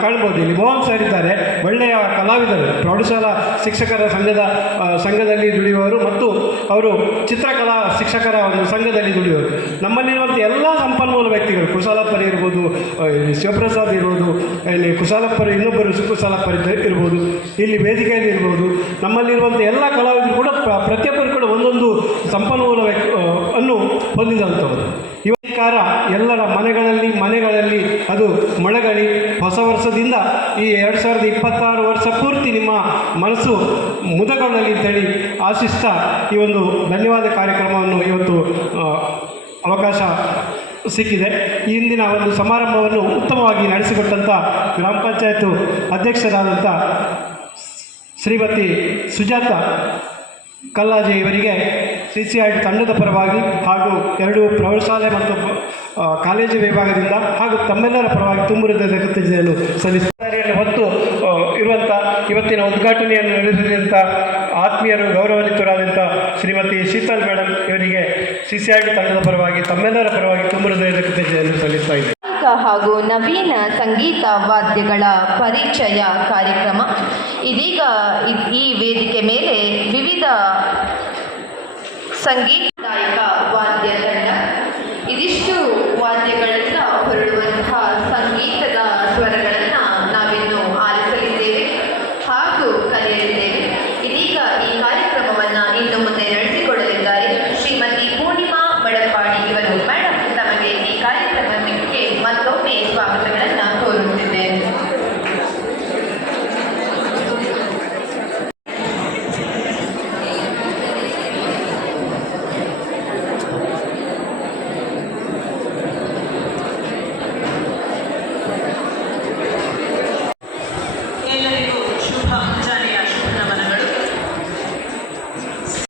ಕಾಣ್ಬೋದು. ಇಲ್ಲಿ ಮೋಹನ್ ಸರ್ ಇದ್ದಾರೆ, ಒಳ್ಳೆಯ ಕಲಾವಿದರು, ಪ್ರೌಢಶಾಲಾ ಶಿಕ್ಷಕರ ಸಂಘದಲ್ಲಿ ದುಡಿಯುವವರು ಮತ್ತು ಅವರು ಚಿತ್ರಕಲಾ ಶಿಕ್ಷಕರ ಒಂದು ಸಂಘದಲ್ಲಿ ದುಡಿಯುವರು. ನಮ್ಮಲ್ಲಿರುವಂಥ ಎಲ್ಲ ಸಂಪನ್ಮೂಲ ವ್ಯಕ್ತಿಗಳು, ಕುಶಾಲಪ್ಪರು ಇರ್ಬೋದು, ಶಿವಪ್ರಸಾದ್ ಇರ್ಬೋದು, ಇಲ್ಲಿ ಕುಶಾಲಪ್ಪರು ಇನ್ನೊಬ್ಬರು ಸುಕುಶಾಲಪ್ಪ ಇರ್ಬೋದು, ಇಲ್ಲಿ ವೇದಿಕೆಯಲ್ಲಿ ಇರ್ಬೋದು, ನಮ್ಮಲ್ಲಿರುವಂಥ ಎಲ್ಲ ಕಲಾವಿದರು ಕೂಡ ಪ್ರತಿಯೊಬ್ಬರು ಕೂಡ ಒಂದೊಂದು ಸಂಪನ್ಮೂಲ ಅನ್ನು ಹೊಂದಿದಂಥವರು. ಇವತ್ತಿಕಾರ ಎಲ್ಲರ ಮನೆಗಳಲ್ಲಿ ಅದು ಮೊಳಗಲಿ ಹೊಸ ವರ್ಷದಿಂದ ಈ 2026 ವರ್ಷ ಪೂರ್ತಿ ನಿಮ್ಮ ಮನಸ್ಸು ಮುದಗೊಳ್ಳಲಿ ಅಂತೇಳಿ ಆಶಿಸ್ತಾ ಈ ಒಂದು ಧನ್ಯವಾದ ಕಾರ್ಯಕ್ರಮವನ್ನು ಇವತ್ತು ಅವಕಾಶ ಸಿಕ್ಕಿದೆ. ಈ ಇಂದಿನ ಒಂದು ಸಮಾರಂಭವನ್ನು ಉತ್ತಮವಾಗಿ ನಡೆಸಿಕೊಟ್ಟಂಥ ಗ್ರಾಮ ಪಂಚಾಯತ್ ಅಧ್ಯಕ್ಷರಾದಂಥ ಶ್ರೀಮತಿ ಸುಜಾತ ಕಲ್ಲಾಜೆ ಇವರಿಗೆ CCRT ತಂಡದ ಪರವಾಗಿ ಹಾಗೂ 2 ಪ್ರೌಢಶಾಲೆ ಮತ್ತು ಕಾಲೇಜು ವಿಭಾಗದಿಂದ ಹಾಗೂ ತಮ್ಮೆಲ್ಲರ ಪರವಾಗಿ ತುಂಬ ಹೃದಯದ ಕೃತಜ್ಞತೆಯನ್ನು ಸಲ್ಲಿಸುತ್ತಾರೆ. ಹೊತ್ತು ಇರುವಂಥ ಇವತ್ತಿನ ಉದ್ಘಾಟನೆಯನ್ನು ನಡೆಸಿದಂಥ ಆತ್ಮೀಯರು ಗೌರವಾನ್ವಿತರಾದಂಥ ಶ್ರೀಮತಿ ಶೀತಲ್ ಮೇಡಮ್ ಇವರಿಗೆ CCRT ತಂಡದ ಪರವಾಗಿ ತಮ್ಮೆಲ್ಲರ ಪರವಾಗಿ ತುಂಬ ಹೃದಯದ ಕೃತಜ್ಞತೆಯನ್ನು ಸಲ್ಲಿಸ್ತಾ ಇದ್ದಾರೆ. ಹಾಗೂ ನವೀನ ಸಂಗೀತ ವಾದ್ಯಗಳ ಪರಿಚಯ ಕಾರ್ಯಕ್ರಮ. ಇದೀಗ ಈ ವೇದಿಕೆ ಮೇಲೆ ವಿವಿಧ ಸಂಗೀತದಾಯಕ ವಾದ್ಯ ತಂಡ ಇದಿಷ್ಟು ವಾದ್ಯಗಳಿಂದ ಹೊರಡುವಂತಹ ಸಂಗೀತದ ಸ್ವರಗಳನ್ನು ನಾವಿನ್ನು ಆಲಿಸಲಿದ್ದೇವೆ ಹಾಗೂ ಕಲಿಯಲಿದ್ದೇವೆ. ಇದೀಗ ಈ ಕಾರ್ಯಕ್ರಮವನ್ನು ಇನ್ನು ಮುಂದೆ ನಡೆಸಿಕೊಡಲಿದ್ದಾರೆ ಶ್ರೀಮತಿ ಪೂರ್ಣಿಮಾ ಮಡಪಾಡಿ ಇವರು. ಮೇಡಮ್